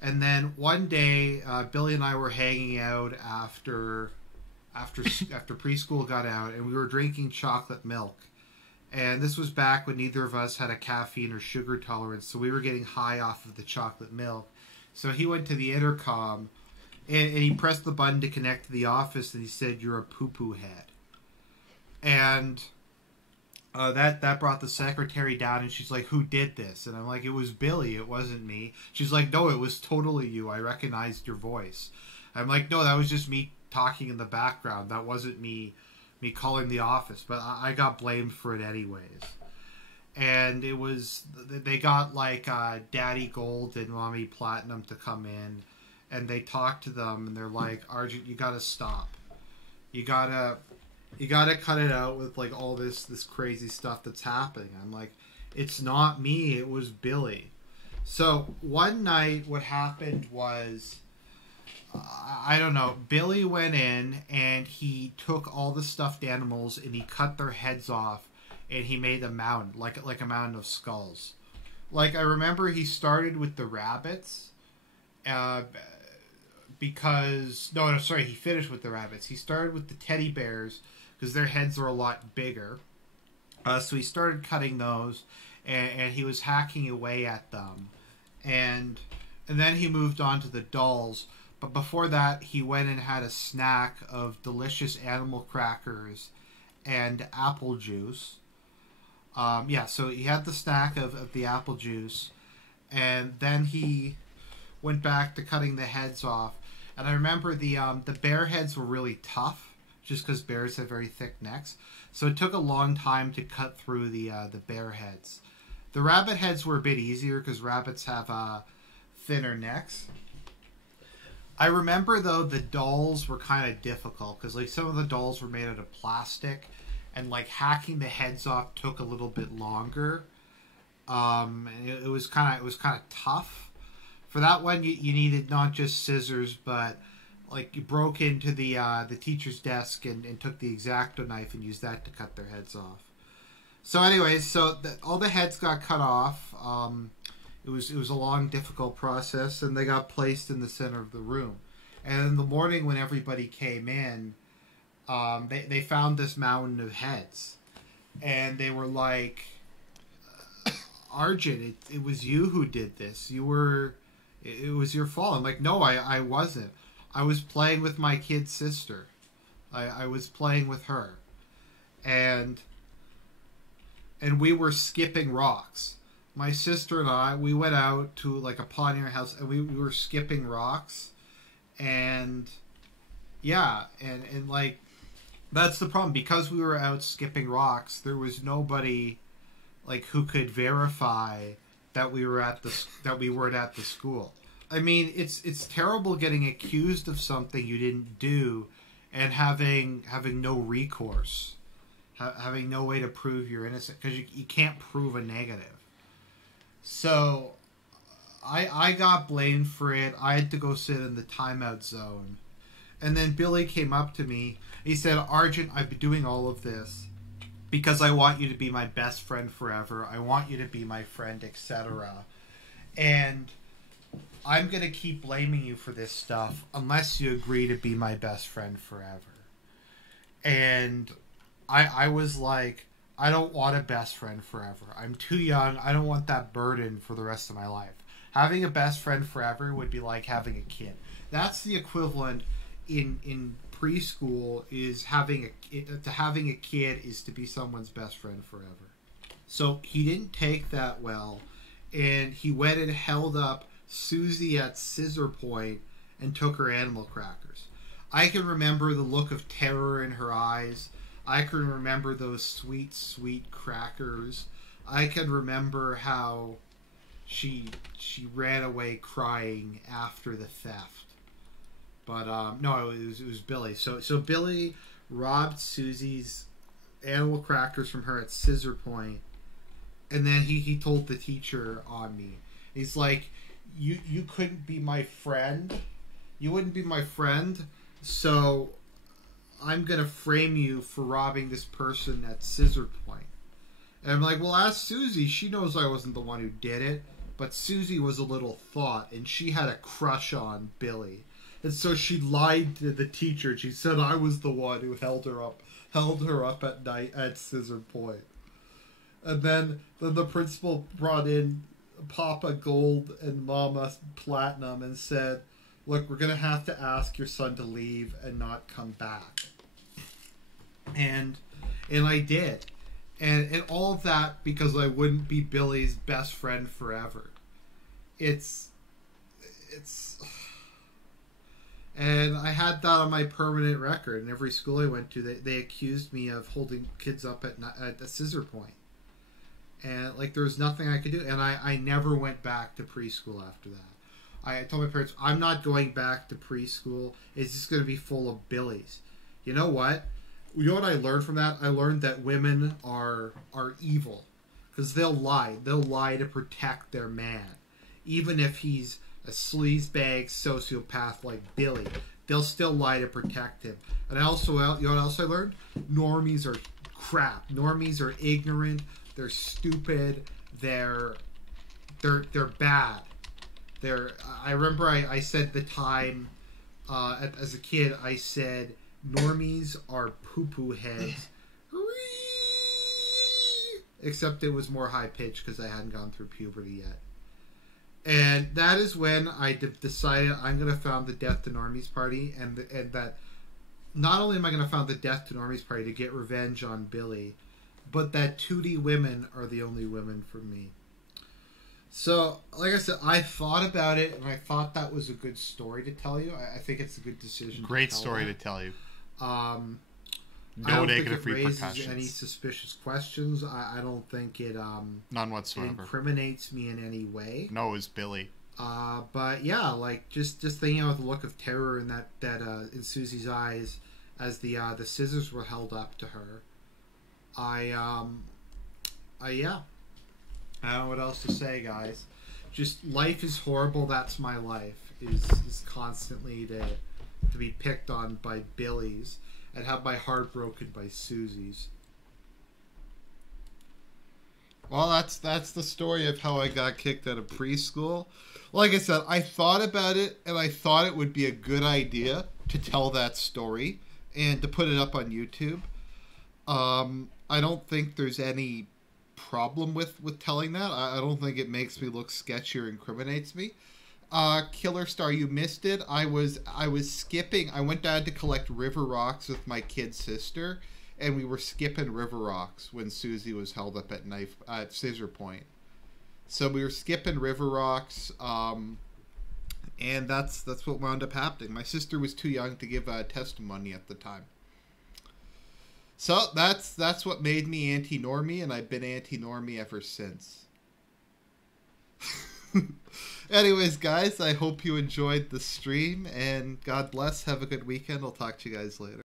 And then one day, Billy and I were hanging out after preschool got out, and we were drinking chocolate milk. And this was back when neither of us had a caffeine or sugar tolerance, so we were getting high off of the chocolate milk. So he went to the intercom, and he pressed the button to connect to the office, and he said, "You're a poo-poo head." And that brought the secretary down, and she's like, "Who did this?" And I'm like, "It was Billy, it wasn't me." She's like, "No, it was totally you. I recognized your voice." I'm like, "No, that was just me talking in the background. That wasn't me calling the office." But I got blamed for it anyways. And it was, they got like Daddy Gold and Mommy Platinum to come in, and they talked to them, and they're like, "Argent, you gotta stop. You gotta cut it out with like all this crazy stuff that's happening." I'm like, "It's not me, it was Billy." So one night what happened was, I don't know, Billy went in and he took all the stuffed animals and he cut their heads off, and he made a mound, like a mound of skulls. Like, I remember he started with the rabbits, because he finished with the rabbits. He started with the teddy bears because their heads are a lot bigger. So he started cutting those, and he was hacking away at them, and then he moved on to the dolls. But before that, he went and had a snack of delicious animal crackers and apple juice. So he had the snack of the apple juice, and then he went back to cutting the heads off. And I remember the bear heads were really tough, just because bears have very thick necks. So it took a long time to cut through the bear heads. The rabbit heads were a bit easier because rabbits have thinner necks. I remember, though, the dolls were kind of difficult because like some of the dolls were made out of plastic, and like hacking the heads off took a little bit longer. And it was kind of tough. For that one, you needed not just scissors, but like you broke into the teacher's desk and took the X-Acto knife and used that to cut their heads off. So anyways, all the heads got cut off. It was a long, difficult process, and they got placed in the center of the room. And in the morning, when everybody came in, they found this mountain of heads, and they were like, "Argent, it was you who did this. It was your fault." I'm like, "No, I wasn't. I was playing with my kid sister. I was playing with her, and we were skipping rocks." my sister and I, we went out to like a pond near our house, and we were skipping rocks, and yeah, and like that's the problem, because we were out skipping rocks. There was nobody like who could verify that we weren't at the school. I mean, it's terrible getting accused of something you didn't do, and having no recourse, having no way to prove you're innocent, because you can't prove a negative. So I got blamed for it. I had to go sit in the timeout zone. And then Billy came up to me. He said, Argent, I've been doing all of this because I want you to be my best friend forever. I want you to be my friend, etc. And I'm going to keep blaming you for this stuff unless you agree to be my best friend forever. And I was like, I don't want a best friend forever. I'm too young. I don't want that burden for the rest of my life. Having a best friend forever would be like having a kid. That's the equivalent in preschool, is having a kid is to be someone's best friend forever. So he didn't take that well, and he went and held up Susie at scissor point and took her animal crackers. I can remember the look of terror in her eyes. I can remember those sweet, sweet crackers. I can remember how she ran away crying after the theft. But no, it was Billy. So Billy robbed Susie's animal crackers from her at scissor point, and then he told the teacher on me. He's like, you couldn't be my friend. You wouldn't be my friend, so I'm going to frame you for robbing this person at scissor point. And I'm like, well, ask Susie. She knows I wasn't the one who did it. But Susie was a little thought, and she had a crush on Billy. And so she lied to the teacher. She said I was the one who held her up at night at scissor point. And then the principal brought in Papa Gold and Mama Platinum and said, look, we're going to have to ask your son to leave and not come back. And I did. And all of that because I wouldn't be Billy's best friend forever. It's and I had that on my permanent record. In every school I went to, they accused me of holding kids up at a scissor point. And like there was nothing I could do. And I never went back to preschool after that. I told my parents, I'm not going back to preschool. It's just going to be full of Billies. You know what? You know what I learned from that? I learned that women are evil. Because they'll lie. They'll lie to protect their man. Even if he's a sleazebag sociopath like Billy, they'll still lie to protect him. And I also, you know what else I learned? Normies are crap. Normies are ignorant. They're stupid. They're bad. I remember I said the time as a kid, I said normies are poo-poo heads. Except it was more high-pitched because I hadn't gone through puberty yet. And that is when I decided I'm going to found the Death to Normies Party, and that not only am I going to found the Death to Normies Party to get revenge on Billy, but that 2D women are the only women for me. So, like I said, I thought about it, and I thought that was a good story to tell you. I think it's a good decision. Great story to tell you. No negative repercussions. Raises any suspicious questions. I don't think it none whatsoever. It incriminates me in any way. No, it was Billy. But yeah, like just thinking about the look of terror in that in Susie's eyes as the scissors were held up to her. Yeah. I don't know what else to say, guys. Just life is horrible. That's my life. Is constantly to be picked on by Billy's and have my heart broken by Susie's. Well, that's the story of how I got kicked out of preschool. Like I said, I thought about it, and I thought it would be a good idea to tell that story and to put it up on YouTube. I don't think there's any problem with telling that. I don't think it makes me look sketchy or incriminates me. Killer Star, you missed it. I was skipping. I went down to collect river rocks with my kid sister, and we were skipping river rocks when Susie was held up at scissor point. So we were skipping river rocks, and that's what wound up happening. My sister was too young to give testimony at the time. So that's what made me anti-normie, and I've been anti-normie ever since. Anyways, guys, I hope you enjoyed the stream, and God bless. Have a good weekend. I'll talk to you guys later.